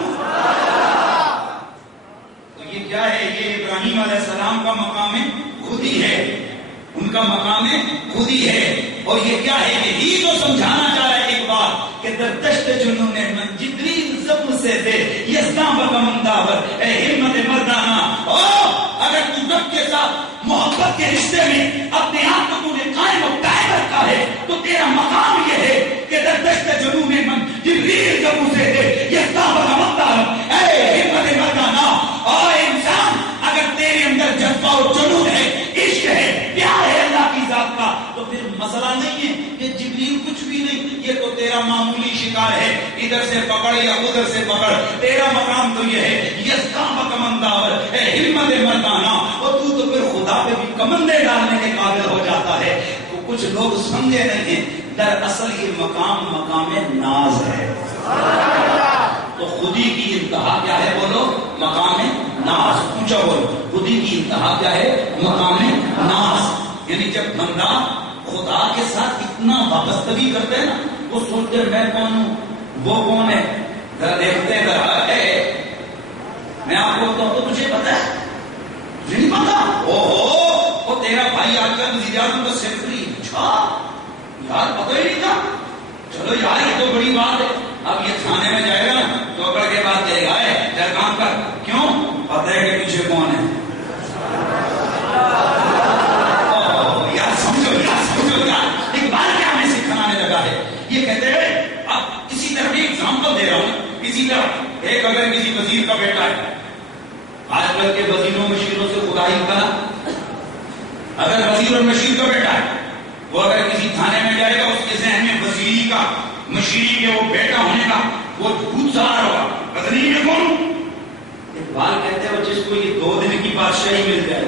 تو یہ کیا ہے؟ یہ ابراہیم علیہ السلام کا مقام خودی ہے، ان کا مقام خودی ہے. اور یہ کیا ہے؟ یہی تو سمجھانا چاہ رہا ہے اقبال کہ در دشت جنوں نے من جبریل زبر سے دے یزداں بکمنداور اے ہمت مردانہ. اگر تو سب کے ساتھ محبت کے رشتے میں اپنے آپ کو تو نے قائم و قائم رکھا ہے تو تیرا مقام یہ ہے کہ در دشت جنوب من جبریل جب اسے دے یہ صحابہ کا مقام اے ہمت مردانہ اے انسان اگر تیرے اندر جذبہ و جنون ہے عشق ہے پیار ہے اللہ کی ذات کا تو پھر مسئلہ نہیں ہے یہ جبریل کچھ بھی نہیں یہ تو تیرا معمولی شکار ہے ادھر سے پکڑ یا ادھر سے پکڑ تیرا مقام تو یہ ہے یہ صحابہ کا منداور اے ہمت مردانہ اور تو پھر خدا پہ بھی کمندے ڈالنے کے قابل ہو جاتا ہے تو کچھ لوگ سمجھے نہیں ہیں دراصل یہ مقام ناز ہے تو خودی کی انتہا کیا ہے بولو مقام ناز اونچا بولو خودی کی انتہا کیا ہے مقام ناز یعنی جب بندہ خدا کے ساتھ اتنا وابستگی کرتے ہیں نا وہ سوچتے میں کون ہوں وہ کون ہے ذرا دیکھتے ہیں ذرا میں آپ کو بتاؤں تو تجھے پتا ہے تجھے نہیں پتا وہ تیرا بھائی آج کل وزیر اعظم کا سیکرٹری اچھا یار پتہ ہی نہیں تھا چلو یار یہ تو بڑی بات ہے اب یہ تھانے میں جائے گا تو پڑھ کے بعد کہے گا چل کام کر کیوں پتہ ہے کہ پیچھے کون ہے یار سمجھو اقبال کیا ہمیں سکھانے لگا ہے یہ کہتے ہیں اب اسی طرح بھی ایگزامپل دے رہا ہوں اسی طرح ایک اگر کسی وزیر کا بیٹا ہے آج کل کے وزیروں مشیروں سے خدا ہی کرا اگر وزیر اور مشیر کا بیٹا ہے وہ اگر کسی تھانے میں جائے گا اس کے ذہن میں وزیری کا مشیری کے وہ بیٹا ہونے کا وہ بھوت سوار ہوگا بدنی میں کون اقبال کہتے ہیں جس کو یہ 2 دن کی بادشاہی مل جائے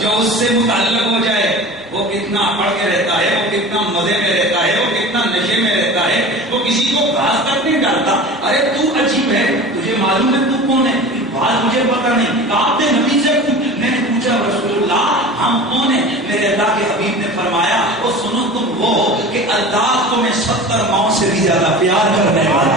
جو اس سے متعلق ہو جائے وہ کتنا پڑھ کے رہتا ہے وہ کتنا مزے میں رہتا ہے وہ کتنا نشے میں رہتا ہے وہ کسی کو گھاس تک نہیں ڈالتا ارے تو عجیب ہے تجھے معلوم ہے تو کون ہے اقبال مجھے پتا نہیں آپ نے نبی سے میں نے پوچھا رسول اللہ ہم کون ہیں میرے اللہ کے حبیب نے فرمایا وہ سنو تم وہ ہو کہ اللہ تمہیں 70 ماؤں سے بھی زیادہ پیار کرنے والا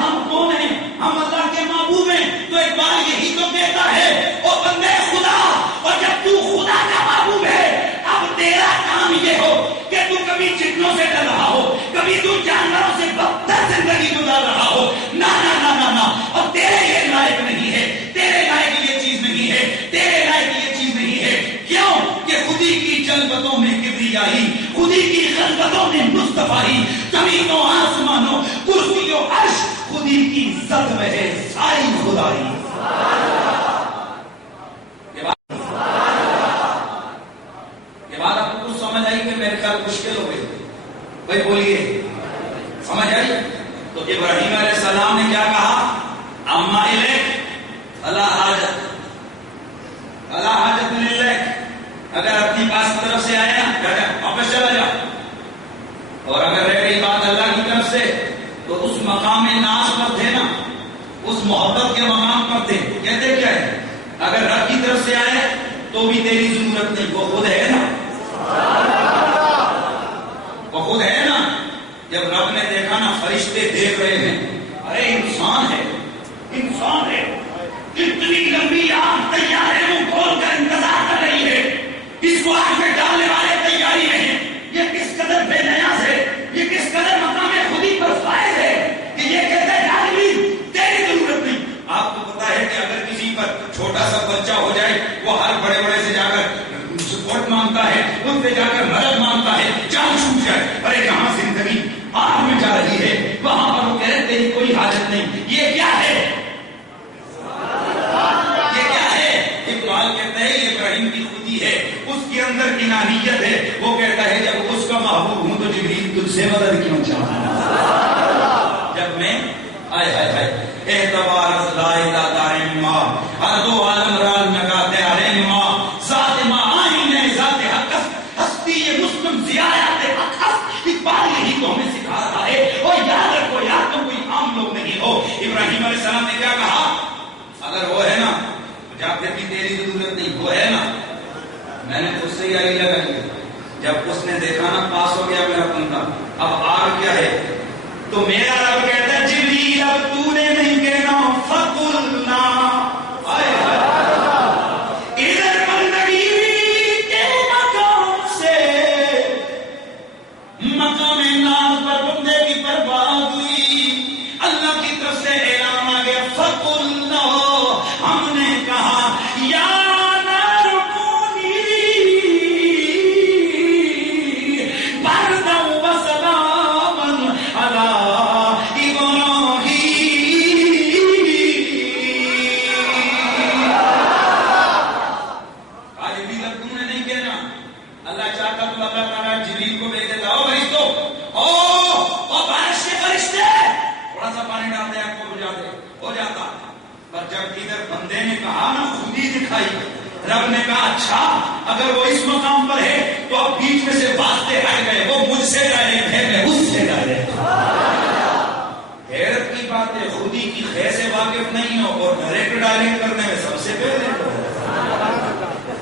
ہم کون ہیں ہم اللہ کے محبوب ہیں تو اقبال یہی تو کہتا ہے وہ بندے خدا اور جب تو خدا کا محبوب ہے اب تیرا کام یہ ہو کہ تو کبھی چٹنوں سے ڈر رہا ہو کبھی تو جانوروں سے بدتر زندگی گزار رہا ہو نہ اور تیرے یہ لائق نہیں ہے تیرے لائق یہ چیز نہیں ہے تیرے لائق یہ چیز نہیں ہے کیوں کہ خودی کی جلوتوں میں کبریائی خودی کی خلوتوں میں مصطفی زمینوں آسمانوں کرسی و عرش خودی کی عزت میں ہے ساری خدائی یہ بات آپ کو کچھ سمجھ آئی کہ میرے خیال مشکل ہو گئی بھائی بولیے سمجھ آئی تو ابراہیم علیہ السلام نے کیا کہا اما الیک فلا حاجت للک اگر اپنی پاس طرف سے آیا واپس چلا جا اور اگر رہ گئی بات اللہ کی طرف سے تو اس مقام ناز پر تھے نا اس محبت کے مقام پر تھے کہتے کیا ہے اگر رب کی طرف سے آئے تو بھی تیری ضرورت نہیں وہ خود ہے نا وہ خود ہے نا جب رب نے دیکھا نا فرشتے دیکھ رہے ہیں ارے انسان ہے کتنی لمبی آگ تیار ہے وہ کھول کر انتظار کر رہی ہے اس کو آگ میں ڈالنے والے تیاری میں ہیں یہ کس قدر بے نیاز ہے یہ کس قدر مقام خودی پر فائز ہے کہ یہ کہتا ہے عالمی تیری ضرورت نہیں آپ کو پتا ہے کہ اگر کسی پر چھوٹا سا بچہ ہو جائے وہ ہر بڑے سے جا کر سپورٹ مانگتا ہے ان سے جا کر مدد مانگتا ہے جان چھوٹ جائے ارے کہاں زندگی آگ میں جا رہی ہے وہاں پر وہ کہہ رہے تیری کوئی حاجت نہیں یہ کیا ہے اقبال کہتا ہے یہ ابراہیم کی خودی ہے اس کے اندر انانیت ہے وہ کہتا ہے جب اس کا محبوب ہوں تو جبریل تجھ سے مدد کیوں چاہتا جب میں اعتبار لا دائم ما ہر دو عالم رال نگاتے علیہ ما ذات ما آئین ذات حق ہستی مسلم زیادت حق اقبال یہی تو ہمیں سکھا رہا ہے اور یاد رکھو یار تم کوئی عام لوگ نہیں ہو ابراہیم علیہ السلام نے کیا کہا اگر وہ ہے نا جب بھی تیری ضرورت نہیں وہ ہے نا میں نے اس سے یاری لگائی جب اس نے دیکھا نا پاس ہو گیا میرا بندہ اب آگ کیا ہے تو میرا رب کہتا ہے جبریل اب تو نے نہیں کہنا فقلنا ادھر بندگی کے مقام سے مقام ناز پر بندے کی برباد ہوئی اللہ کی طرف سے اعلان آ گیا فقلنا ہم دکھائی. رب نے کہا اچھا اگر وہ اس مقام پر ہے تو اب بیچ میں سے واسطے ہٹ گئے, وہ مجھ سے ڈائریکٹ ہے, میں اس سے ڈائریکٹ. حیرت کی بات ہے, خود ہی کی خیر سے واقف نہیں ہو اور ڈائریکٹ کرنے میں سب سے پہلے.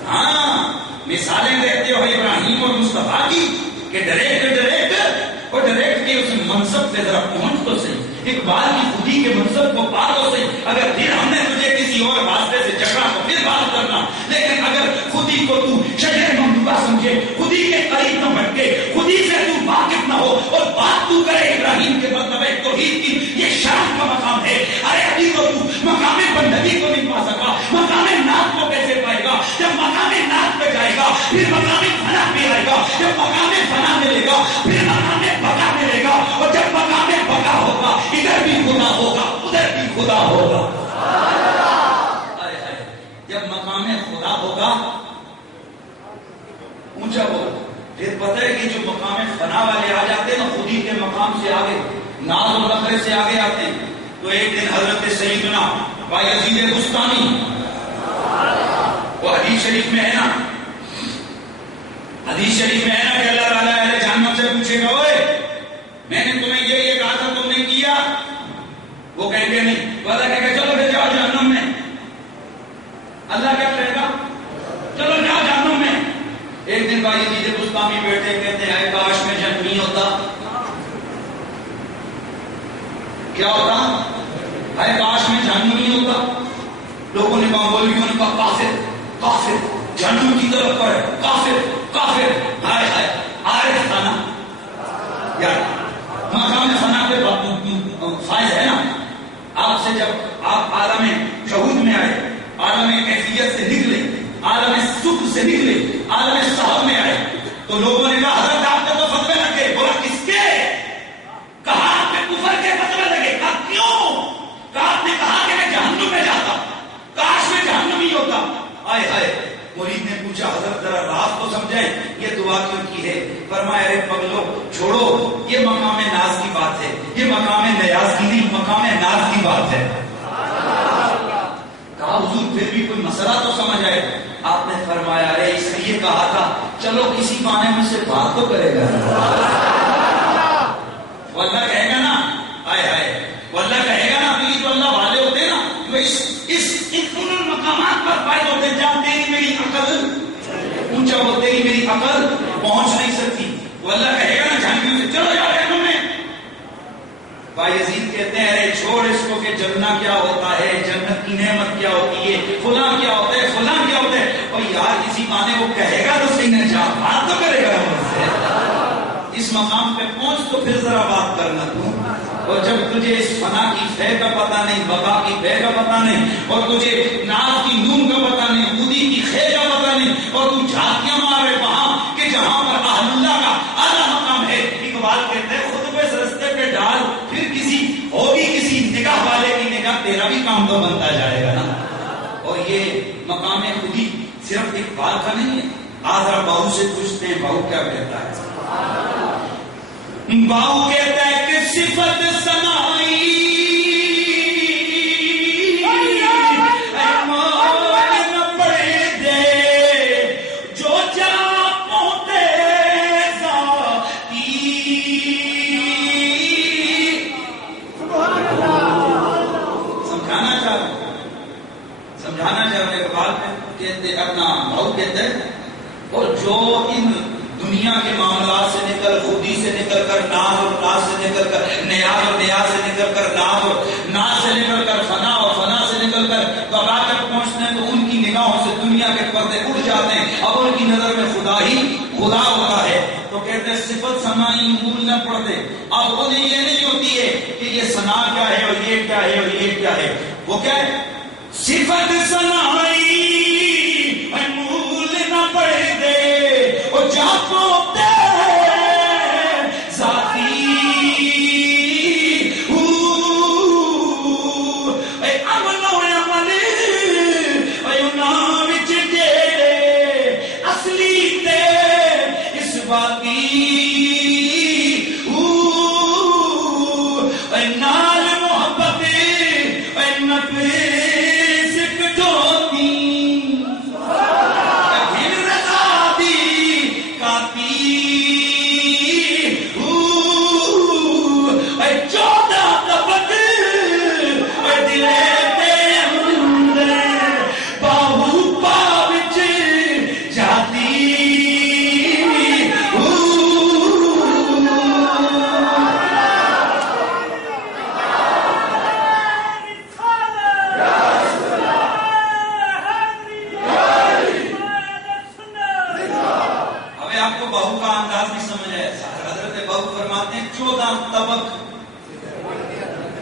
ہاں مثالیں دیتے ہو ابراہیم اور مصطفیٰ کی کہ ڈائریکٹ اور ڈائریکٹ کے اس منصب پہ ذرا پہنچ تو صحیح, اقبال کی خودی کے منصب کو پا تو صحیح. اگر پھر ہم نے تجھے کسی اور واسطے سے جکڑا تو پھر بات کرنا, لیکن اگر خودی کو تو شجر ممدوحہ سمجھے, خودی کے قریب نہ بھٹکے, خودی سے تو واقف نہ ہو اور بات تو کرے ابراہیم کے مطلب توحید کی, یہ شرف کا مقام ہے. ارے ابھی تو مقام بندگی کو نہیں پا سکا, مقام نعت کو کیسے پائے گا؟ جب مقام نعت پہ جائے گا پھر مقام فنا پہ آئے گا, جب مقام فنا ملے گا پھر مقام بقا ملے گا, اور جب مقام بقا ہوگا ادھر بھی خدا ہوگا ادھر بھی خدا ہوگا. جب مقام خدا ہوگا اونچا ہوگا, پھر پتہ ہے کہ جو مقام فنا والے آ جاتے ہیں نا خودی کے مقام سے آگے, ناز و نخرے سے آگے آتے ہیں, تو ایک دن حضرت سیدنا بایزید بستانی, وہ حدیث شریف میں ہے نا, حدیث شریف میں ہے نا کہ اللہ تعالیٰ اہل جہنم سے پوچھے گا, اوے میں نے تمہیں یہ کہا تھا تم نے کیا؟ وہ کہیں گے نہیں. تو اللہ کہے گا چلو پھر جاؤ جہنم میں. اللہ کیا کہے گا؟ چلو جاؤ جہنم میں. ایک دن بایزید بستانی بیٹھے کہتے ہیں کاش میں جہنمی ہوتا. کیا ہوتا ہے؟ کاش میں جہنمی ہوتا. لوگوں نے کہا, مولویوں نے کہا کافر کافر, جہنم کی طرف پر کافر کافر. ہائے ہائے عارف تھا نا یار, مقام فنا پہ فائز ہے نا. آپ سے جب آپ عالم شہود میں آئے, عالم کیفیت سے نکلے, عالم سکھ سے نکلے, عالم صحب میں آئے, تو لوگوں نے کہا حضرت آپ نے تو فتوے لگے. بولا کس کے؟ کہا آپ نے کفر کے فتوے لگے. کہا کیوں؟ کہا آپ نے کہا کہ میں جہنم میں جاتا, کاش میں جہنم ہی ہوتا. آئے ہائے. مرید نے پوچھا حضرت ذرا راز تو سمجھائیں, یہ دعا کیوں کی ہے؟ فرمایا ارے پگلو چھوڑو, یہ مقام ناز کی بات ہے, یہ مقام نیاز کی نہیں, مقام ناز کی بات ہے. کہا حضور پھر بھی کوئی مسئلہ تو سمجھ آئے. آپ نے فرمایا ارے اس لیے کہا تھا چلو کسی بہانے مجھ سے بات تو کرے گا. وہ اللہ کہے گا نا, آئے ہائے, وہ اللہ کہے گا نا, تو اللہ والے ہوتے نا جو ان مقامات پر فائد ہوتے, جانتے ہیں میری عقل اونچا ہو, تیری میری عقل پہنچ نہیں سکتی. وہ اللہ کہے گا نا جہنم سے چلو جا رہے ہم نے. بایزید کہتے ہیں ارے چھوڑ اس کو کہ جنت کیا ہوتا ہے, جنت کی نعمت کیا ہوتی ہے, فلاں کیا ہوتا ہے, فلاں کیا ہوتا ہے. اور یار اسی معنی وہ کہے گا تو صحیح, جا بات تو کرے گا ہم سے. اس مقام پہ پہنچ تو پھر ذرا بات کرنا تو. اور جب تجھے اس فنا کی فے کا پتہ نہیں, بقا کی فے کا پتہ نہیں, اور تجھے ناز کی نون کا پتہ نہیں, خودی کی خے کا پتہ نہیں, اور تو جھانکیاں مارے وہاں کہ جہاں پر اہل اللہ کا اعلیٰ مقام ہے. اقبال کہتے ہیں خود کو اس رستے پہ ڈال, پھر کسی ہوگی کسی نگاہ والے کی نگاہ, تیرا بھی کام تو بنتا جائے گا نا. اور یہ مقام خودی صرف اقبال کا نہیں ہے. آدھا باؤ سے پوچھتے ہیں, باؤ کیا کہتا ہے؟ باؤ کہتا ہے کہ صفت سنائی نہ پڑے دے جو جا پہنچے ذاتی. سمجھانا چاہ رہے اقبال کہتے, اپنا بھاؤ کہتے ہیں, اور جو ان دنیا کے معاملات سے نکل, خودی سے نکل کر ناز, اور ناز سے نکل کر نیاز, اور نیاز سے نکل کر ناز, اور ناز سے نکل کر فنا, اور فنا سے نکل کر بقا تک پہنچتے ہیں, تو ان کی نگاہوں سے دنیا کے پردے اٹھ جاتے ہیں. اب ان کی نظر میں خدا ہی خدا ہوتا ہے. تو کہتے ہیں صفت سنائی بھول نہ پڑتے. اب انہیں یہ نہیں ہوتی ہے کہ یہ سنا کیا ہے, اور یہ کیا ہے, اور یہ کیا ہے. وہ کیا ہے؟ صفت سنائی بھول نہ پڑے دے اور جا پہنچے ذاتی. اے عمل و عمل اے نام وچ جیڑے اصلی تے اس باقی, اے نال محبت اے نفس کٹوتی.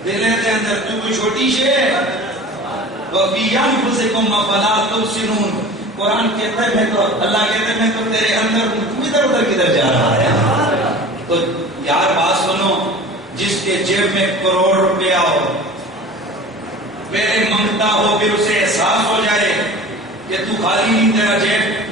دل کے اندر تو کوئی چھوٹی شے وفی انفسکم افلا تبصرون. قرآن کہتا ہے میں تو اللہ کہتا ہے میں تو تیرے اندر ہوں, تو ادھر ادھر کدھر جا رہا ہے؟ تو یار بات سنو, جس کے جیب میں کروڑ روپیہ ہو, پہلے منگتا ہو پھر اسے احساس ہو جائے کہ تو خالی نہیں, تیرا جیب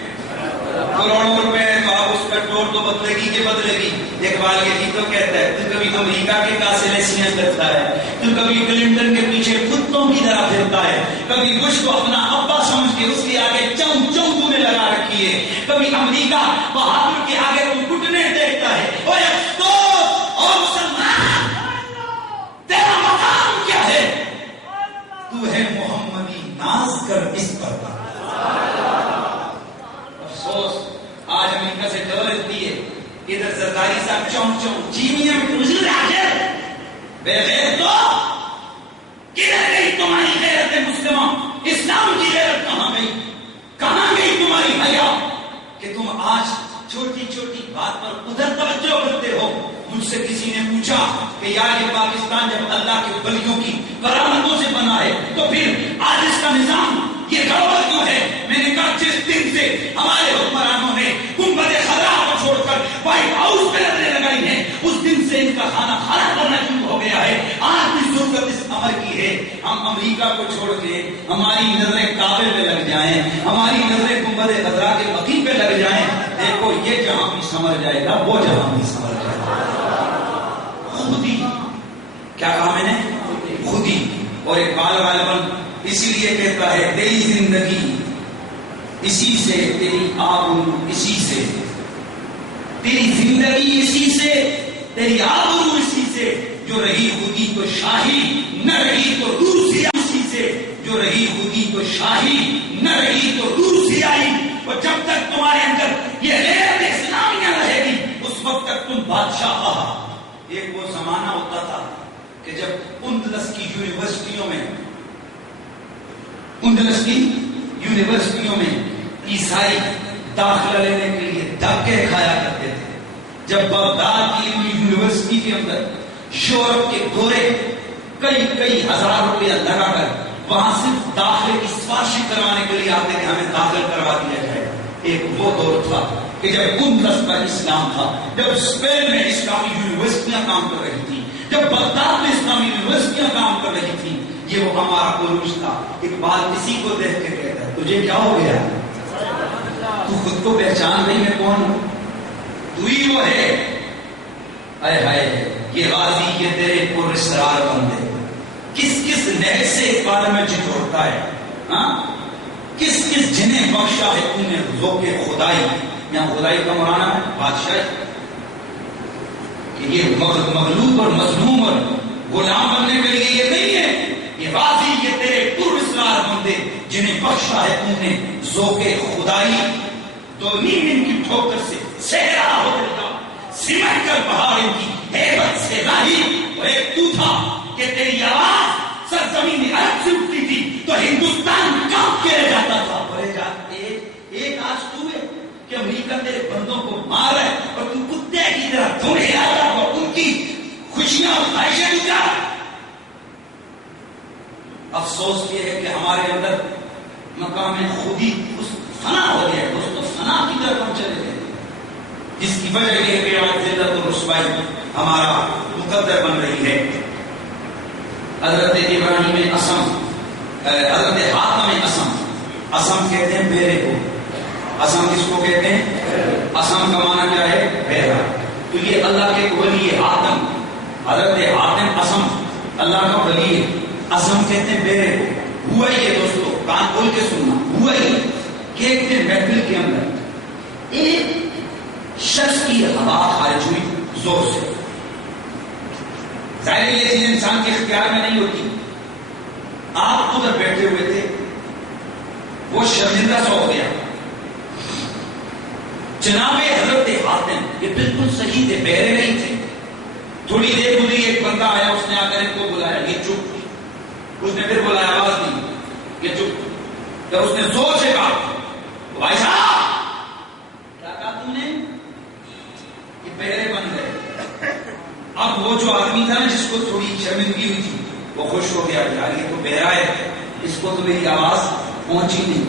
کروڑوں روپے ہے, تو آپ اس کا ٹور تو بدلے گی کہ بدلے گی. اقبال یہی تو کہتا ہے, تو کبھی امریکہ کے قاصلے سیاح کرتا ہے, تو کبھی کلنٹن کے پیچھے کتوں کی طرح پھرتا ہے, کبھی بش کو اپنا ابا سمجھ کے اس کے آگے چم چم تمہیں لگا رکھی ہے, کبھی امریکہ بہادر کے آگے تم گھٹنے دیکھتا ہے. اور افسوس اور مسلمان, تیرا مقام کیا ہے؟ تو ہے محمدی ناز کر اس پر. افسوس آج امریکہ سے دولت دی ہے, ادھر زرداری صاحب چم چم چینی میں بے غیر تو کدھر گئی تمہاری غیرت مسلمہ؟ اسلام کی غیرت کہاں گئی؟ کہاں گئی تمہاری حیا کہ تم آج چھوٹی چھوٹی بات پر ادھر توجہ کرتے ہو؟ مجھ سے کسی نے پوچھا کہ یار یہ پاکستان جب اللہ کے ولیوں کی کرامتوں سے بنا ہے تو پھر آج اس کا نظام یہ گڑبڑ کیوں ہے؟ میں نے کہا جس دن سے ہمارے حکمرانوں نے گنبد خضرا کو چھوڑ کر وائٹ ہاؤس پہ نظریں لگائی ہیں, اس دن سے ان کا کھانا کھانا کرنا شروع ہو گیا ہے. آج بھی ضرورت اس امر کی ہے ہم امریکہ کو چھوڑ کے ہماری نظریں کعبے پہ لگ جائیں, ہماری نظریں گنبد خضرا کے بقی پہ لگ جائیں. دیکھو یہ جہاں بھی سمر جائے گا, وہ جہاں بھی سمر جائے گا. خودی کیا کہا میں نے؟ خودی. اور اقبال غالباً اسی لیے کہتا ہے تیری زندگی اسی سے, تیری آبرو اسی سے, تیری زندگی اسی سے, تیری آبرو اسی سے, جو رہی خودی تو شاہی نہ رہی تو روسیا اسی سے, جو رہی خودی تو شاہی نہ رہی تو روسیائی. اور جب تک تمہارے اندر یہ غیرت اسلامیہ رہے گی اس وقت تک تم بادشاہ رہا. ایک وہ زمانہ ہوتا تھا کہ جب اندلس کی یونیورسٹیوں میں عیسائی داخلہ لینے کے لیے دھکے کھایا کرتے تھے. جب بغداد کی یونیورسٹی کے اندر یورپ کے گورے کئی ہزار روپیہ لگا کر وہاں صرف داخلے کی سفارشی کروانے کے لیے آتے کہ ہمیں داخل کروا دیا جائے. ایک وہ دور تھا کہ جب اندلس کا اسلام تھا, جب اسپین میں اسلامی یونیورسٹیاں کام کر رہی تھیں, جب بغداد میں اسلامی یونیورسٹیاں کام کر رہی تھیں. یہ وہ ہمارا عروج تھا. اقبال اسی کو دیکھ کے کہتا ہے تجھے کیا ہو گیا؟ تو خود کو پہچان نہیں میں کون ہوں؟ تو ہی وہ ہے. اے ہائے یہ غازی یہ تیرے پر اسرار بندے کس کس نہر سے اقبال میں چچوڑتا ہے, ہاں کس کس جنہیں بخشا ہے تو نے ذوق خدائی. یہاں خدائی کا معنی ہے بادشاہی, کہ یہ مغلوب اور مظلوم اور غلام بننے کے لیے یہ نہیں ہے. یہ غازی یہ تیرے پر اسرار بندے جنہیں بخشا ہے تو نے ذوق خدائی. تو نیم ان کی ٹھوکر سے صحرا ہو گیا, سمٹ کر پہاڑوں کی ہیبت سے راہی. اور ایک تو تھا کہ تیری آواز سرزمین عرب سے اٹھتی تھی تو ہندوستان کانپ کے رہ جاتا تھا. ایک آج تو ہے کہ امریکہ تیرے بندوں کو مار ہے اور تو کتے کی طرح دھوڑے آتا اور ان کی خوشیاں اور خواہشیں لٹا. افسوس یہ ہے کہ ہمارے اندر مقام خودی فنا ہو گیا, دوستوں فنا کی طرف ہم چلے گئے, جس کی وجہ یہ ہے کہ آج ذلت و رسوائی ہمارا مقدر بن رہی ہے. حضرت ابراہیم اسم, حضرت حاتم اسم کہتے ہیں بیرے کو. اسم کس کو کہتے ہیں؟ اسم کا معنی کیا ہے؟ بیرا. تو یہ اللہ کے ولی حاتم, حضرت حاتم اسم اللہ کا ولی ہے. اسم کہتے ہیں بیرے کو. ہوا ہی ہے دوستوں, کان کھول کے سننا, ہوا ہی کہ ایک دن محفل کے اندر ایک شخص کی ہوا خارج ہوئی زور سے. ظاہر یہ چیز انسان کے اختیار میں نہیں ہوتی. آپ ادھر بیٹھے ہوئے تھے, وہ شرمندہ سا ہو گیا. جناب حضرت حاتم یہ بالکل صحیح تھے, بہرے نہیں تھے. تھوڑی دیر گزری, ایک بندہ آیا, اس نے آ کر ان کو بلایا, یہ چپ. اس نے پھر بلایا, آواز دی, یہ چپ. جب اس نے زور سے کہا بھائی صاحب کیا کہا تم نے؟ یہ بہرے بن گئے. اب وہ جو آدمی تھا نا جس کو تھوڑی شرمندگی ہوئی تھی وہ خوش ہو گیا، یار یہ تو بہرا ہے، اس کو تو میری آواز پہنچی نہیں۔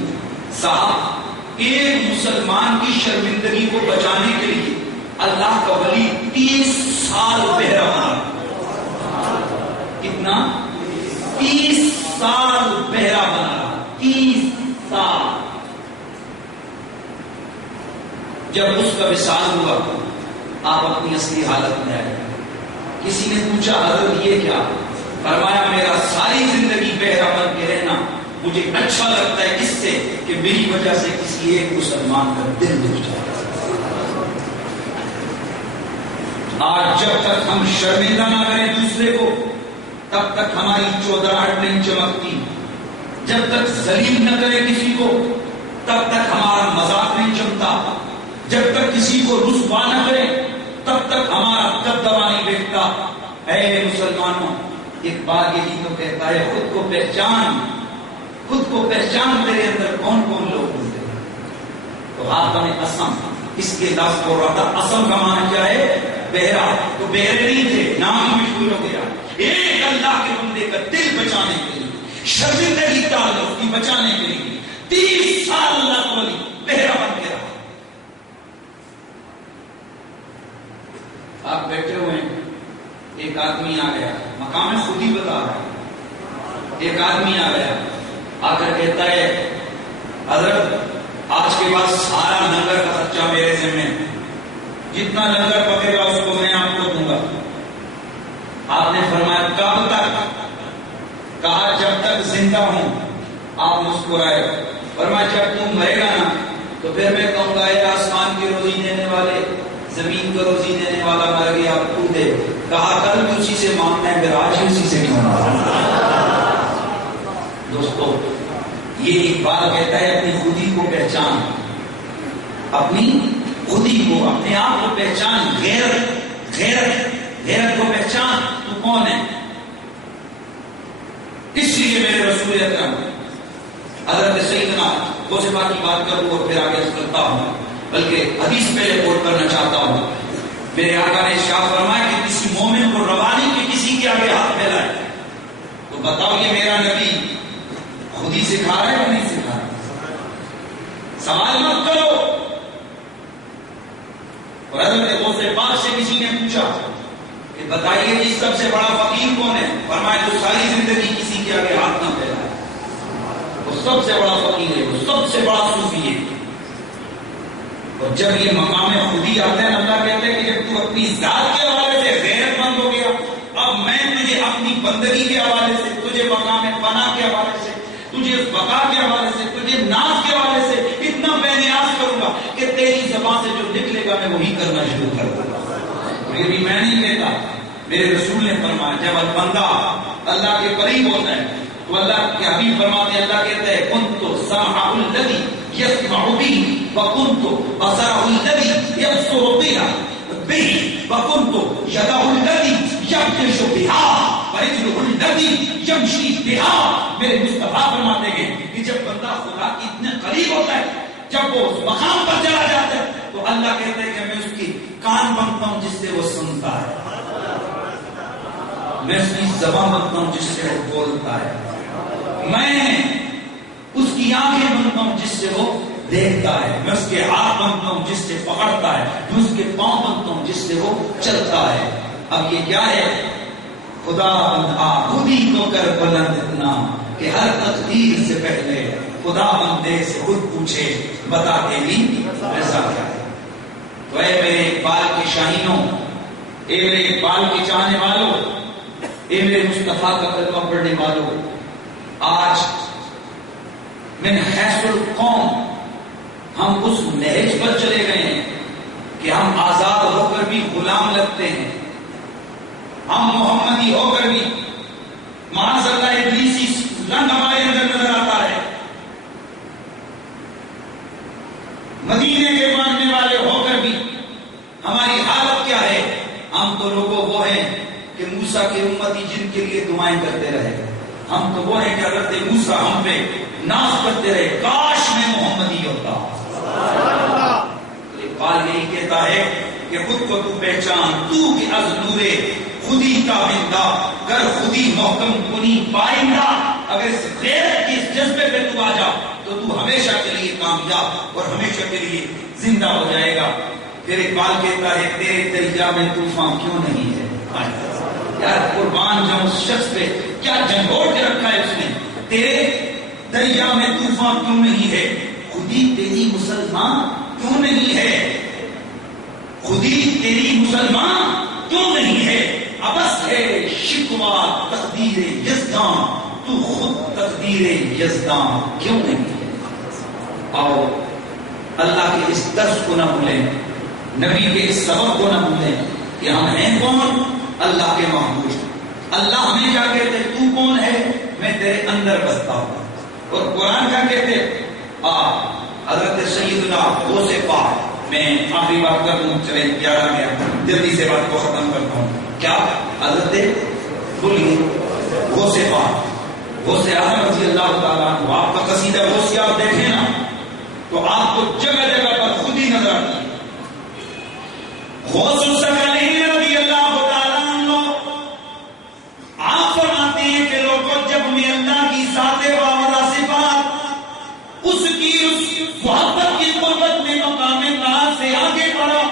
صاحب ایک مسلمان کی شرمندگی کو بچانے کے لیے اللہ کا ولی 30 سال بہرا بنا۔ کتنا؟ 30 سال بہرا بنا، 30 سال۔ جب اس کا وصال ہوا آپ اپنی اصلی حالت میں آئے۔ کسی نے پوچھا حضرت یہ کیا؟ فرمایا میرا ساری زندگی بہرا بن کے رہنا مجھے اچھا لگتا ہے اس سے کہ میری وجہ سے کسی ایک مسلمان کا دل دکھ جائے۔ آج جب تک ہم شرمندہ نہ کریں دوسرے کو تب تک ہماری چودراہٹ نہیں چمکتی، جب تک ذلیل نہ کرے کسی کو تب تک ہمارا مذاق نہیں چمکتا، جب تک کسی کو رسوا نہ کرے تب تک ہمارا دبدبا نہیں بیٹھتا۔ اے مسلمانوں، اقبال یہی تو کہتا ہے خود کو پہچان، خود کو پہچان، تیرے اندر کون کون لوگ ہوتے ہیں۔ تو ہاتھ میں قسم، اس کے لفظ کو رہا تھا، قسم کا معنی کیا ہے؟ بہرا۔ تو بہرے نہیں تھے، نام ہی مشہور ہو گیا۔ ایک اللہ کے بندے کا دل بچانے کے لیے، شرمندگی تعلق کی بچانے کے لیے 30 سال اللہ کا ولی بہرا بن کے رہا۔ آپ بیٹھے ہوئے ہیں، ایک آدمی آ گیا، مقام خود ہی بتا رہا ہے، ایک آدمی آ گیا، آ کر کہتا ہے حضرت آج کے بعد سارا لنگر کا خرچہ میرے ذمہ ہے، جتنا لنگر پکے گا اس کو میں آپ کو دوں گا۔ آپ نے فرمایا کب تک؟ کہا جب تک زندہ ہوں۔ آپ مسکرائے، فرمایا جب تم مرے گا نا تو پھر میں کہوں گا اے آسمان کی روزی دینے والے، زمین کو روزی دینے والا مر گیا تو دے۔ کہا کل بھی اسی سے مانگنا ہے، پھر آج ہی اسی سے کیوں مانگنا؟ دوستو یہ اقبال کہتا ہے اپنی خودی کو پہچان، اپنی خودی کو، اپنے آپ کو پہچان، غیرت غیرت کو پہچان، تو کون ہے؟ اس لیے میرے رسول اکرم حضرت سیدنا غوث پاک کی بات کروں اور پھر آگے کرتا ہوں، بلکہ حدیث پہلے کوٹ کرنا چاہتا ہوں۔ میرے آقا نے ارشاد فرمایا کہ کسی مومن کو روانی کے کسی کے آگے ہاتھ پھیلائے تو بتاؤ یہ میرا نبی خود ہی سکھا رہا ہے یا نہیں سکھا رہا؟ سوال مت کرو۔ اور حضرت غوث پاک سے کسی نے پوچھا کہ بتائیے کہ سب سے بڑا فقیر کون ہے؟ فرمایا جو ساری زندگی کسی کے آگے ہاتھ نہ پھیلائے وہ سب سے بڑا فقیر ہے، وہ سب سے بڑا صوفی ہے۔ اور جب یہ مقام خودی آتا ہے، اللہ کہتے ہیں کہ جب تو اپنی ذات کے حوالے سے غیرت مند ہو گیا، اب میں تجھے اپنی بندگی کے حوالے سے، تجھے مقام پناہ کے حوالے سے، تجھے بقا کے حوالے سے، تجھے ناز کے حوالے سے اتنا بے نیاز کروں گا کہ تیری زبان سے جو نکلے گا میں وہی کرنا شروع کر دوں گا۔ یہ بھی میں نہیں کہتا، میرے رسول نے فرمایا جب بندہ اللہ کے قریب ہوتا ہے تو اللہ کے حبیب فرماتے ہیں، اللہ کہتا ہے کنت سمعہ الذی یسمع به وکنت بصرہ الذی یبصر به وکنت یدہ الذی یبطش بہا ورجلہ الذی یمشی بہا۔ میرے مصطفیٰ فرماتے ہیں کہ جب بندہ خدا کے اتنے قریب ہوتا ہے، جب وہ اس مقام پر چلا جاتا ہے تو اللہ کہتا ہے کہ میں اس کی کان بنتا ہوں جس سے وہ سنتا ہے، میں اس کی زبان بنتا ہوں جس سے وہ بولتا ہے، میں اس کی آنکھیں بنتا ہوں جس سے وہ دیکھتا ہے، میں اس کے ہاتھ بنتا ہوں جس سے پکڑتا ہے، میں اس کے پاؤں بنتا ہوں جس سے وہ چلتا ہے۔ اب یہ کیا ہے؟ خدا بندہ خود ہی تو کر بلند اتنا کہ ہر تقدیر سے پہلے خدا بندے سے خود پوچھے بتا تیری ایسا کیا ہے۔ تو اے میرے اقبال کے شاہینوں، اے میرے اقبال کے چاہنے والوں، اے میرے مصطفیٰ کا کلمہ پڑھنے والوں، آج من حیث القوم ہم اس نہج پر چلے گئے ہیں کہ ہم آزاد ہو کر بھی غلام لگتے ہیں، ہم محمدی ہو کر بھی معاذ اللہ ابلیسی رنگ ہمارے اندر نظر آتا ہے، مدینے کے ماننے والے ہو کر بھی ہماری حالت کیا ہے؟ ہم تو لوگوں وہ ہیں کہ موسیٰ کے امتی جن کے لیے دعائیں کرتے رہے، ہم تو وہ ہیں کہ حضرت موسیٰ ہم پہ ناز کرتے رہے، کاش میں محمدی ہوتا۔ اقبال یہی کہتا ہے کہ خود کو تو پہچان، تو کہ از نورے خودی تابندہ کر خودی محکم کنی پائندہ. اگر اس غیرت کے اس جذبے پہ تو آ جا تو تو ہمیشہ کے لیے کامیاب اور ہمیشہ کے لیے زندہ ہو جائے گا. پھر اقبال کہتا ہے تیرے دریا میں طوفان کیوں نہیں ہے. یار قربان جاؤں اس شخص پہ، کیا جھنجھوڑ کے رکھا ہے اس نے. تیرے دریا میں طوفان کیوں نہیں ہے، خودی تیری مسلمان کیوں نہیں ہے، خودی تیری مسلمان کیوں نہیں ہے. ابس ہے شکوہ تقدیر یزداں، تو خود تقدیر یزداں کیوں نہیں ہے. آؤ اللہ کے اس درس کو نہ بھولیں، نبی کے اس سبق کو نہ بھولیں کہ ہم ہیں کون، اللہ کے محبوب. اللہ ہمیں کیا کہتے، تو کون ہے، میں تیرے اندر بستا ہوں. اور قرآن کیا کہتے، حضرت سیدنا غوث پاک. میں آخری بات کر دوں، چلے 11 گیا، جلدی سے بات کو ختم کرتا ہوں. کیا حضرت بولیے غوث پاک، غوث اعظم رضی اللہ تعالیٰ عنہ. آپ کا قصیدہ غوثیہ آپ دیکھیں نا تو آپ کو جگہ جگہ پر خود ہی نظر آتی ہے. غوث الثقلین رضی اللہ تعالیٰ عنہ آپ فرماتے ہیں کہ لوگوں جب میں اللہ کی ذات باولا صفات اس کی اس محبت کی قربت میں مقام ناز سے آگے بڑھا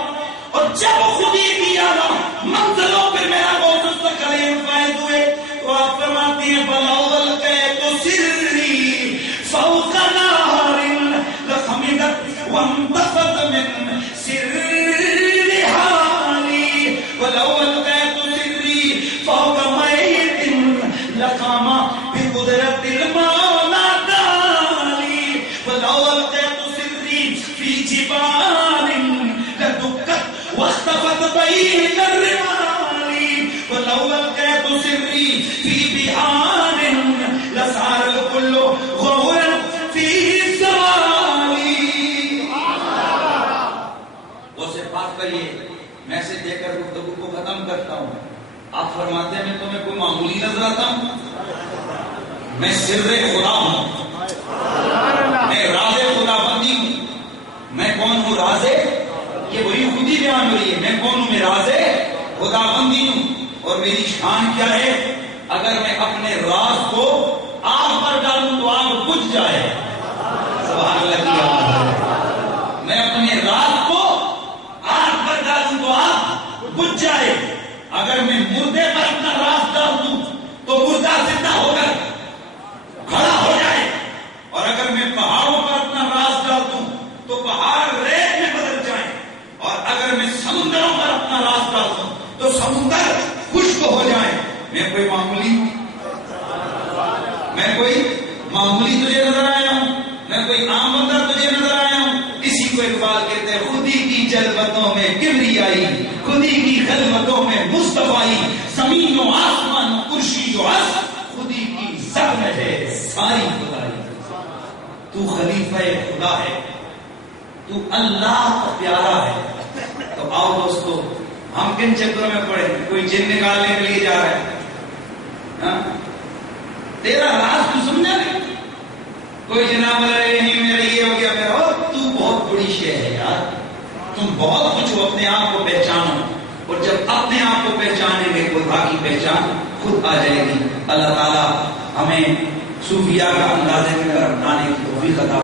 اور جب خودی کی اعلیٰ منزلوں پہ میرا غوث الثقلین فائد ہوئے تو آپ فرماتے ہیں بلاول تو سری فوق نار لخمدت وانتفت من سر بقدرت المولى دالي ولو ألقيت سري في جبال لدكت واختفت بين الرمال ولو ألقيت سري في بحار لسعى الكل غورا في الزوال. اسے بات کریے، میسج دے کر گفتگو کو ختم کرتا ہوں. آپ فرماتے ہیں میں تمہیں کوئی معمولی نظر آتا ہوں، میں سر خدا ہوں، میں راز خدا بندی ہوں. میں کون ہوں؟ راز، یہ وہی خود ہی بیان ہوئی ہے. میں کون ہوں؟ میں راز خدا بندی ہوں. اور میری شان کیا ہے، اگر میں اپنے راز کو آگ پر ڈالوں تو آگ بجھ جائے. سبحان اللہ کی آواز. میں اپنے راز کو آگ پر ڈالوں تو آگ بجھ جائے. اگر میں مردے پر اپنا راز ڈال دوں تو مردہ زندہ ہو کر کھڑا ہو جائے. اور اگر میں پہاڑوں پر اپنا راز ڈال دوں تو پہاڑ ریت میں بدل جائیں. اور اگر میں سمندروں پر اپنا راز ڈال دوں تو سمندر خشک ہو جائیں. میں کوئی معمولی ہوں؟ میں کوئی معمولی تجھے نظر آیا ہوں؟ میں کوئی عام بندہ تجھے نظر آیا ہوں؟ اسی کو اقبال کہتے ہیں خودی کی جلوتوں میں کبریائی، خودی کی خلوتوں میں مصطفائی، زمین و آسمان و کرسی و عرش خودی کی سب میں ہے ساری خدائی. تو خلیفہ خدا ہے، تو اللہ کا پیارا ہے. تو آؤ دوستو، ہم کن چکروں میں پڑے؟ کوئی جن نکالنے کے لیے جا رہا ہے، تیرا راز تو سمجھا نہیں. کوئی جناب نہیں میرا یہ ہو گیا میرا، تو بہت بڑی شے ہے یار. تم بہت کچھ ہو، اپنے آپ کو پہچانو. اور جب اپنے آپ کو پہچانیں گے خدا کی پہچان خود آ جائے گی. اللہ تعالیٰ ہمیں صوفیاء کا اندازے میں اپنانے کی توفیق عطا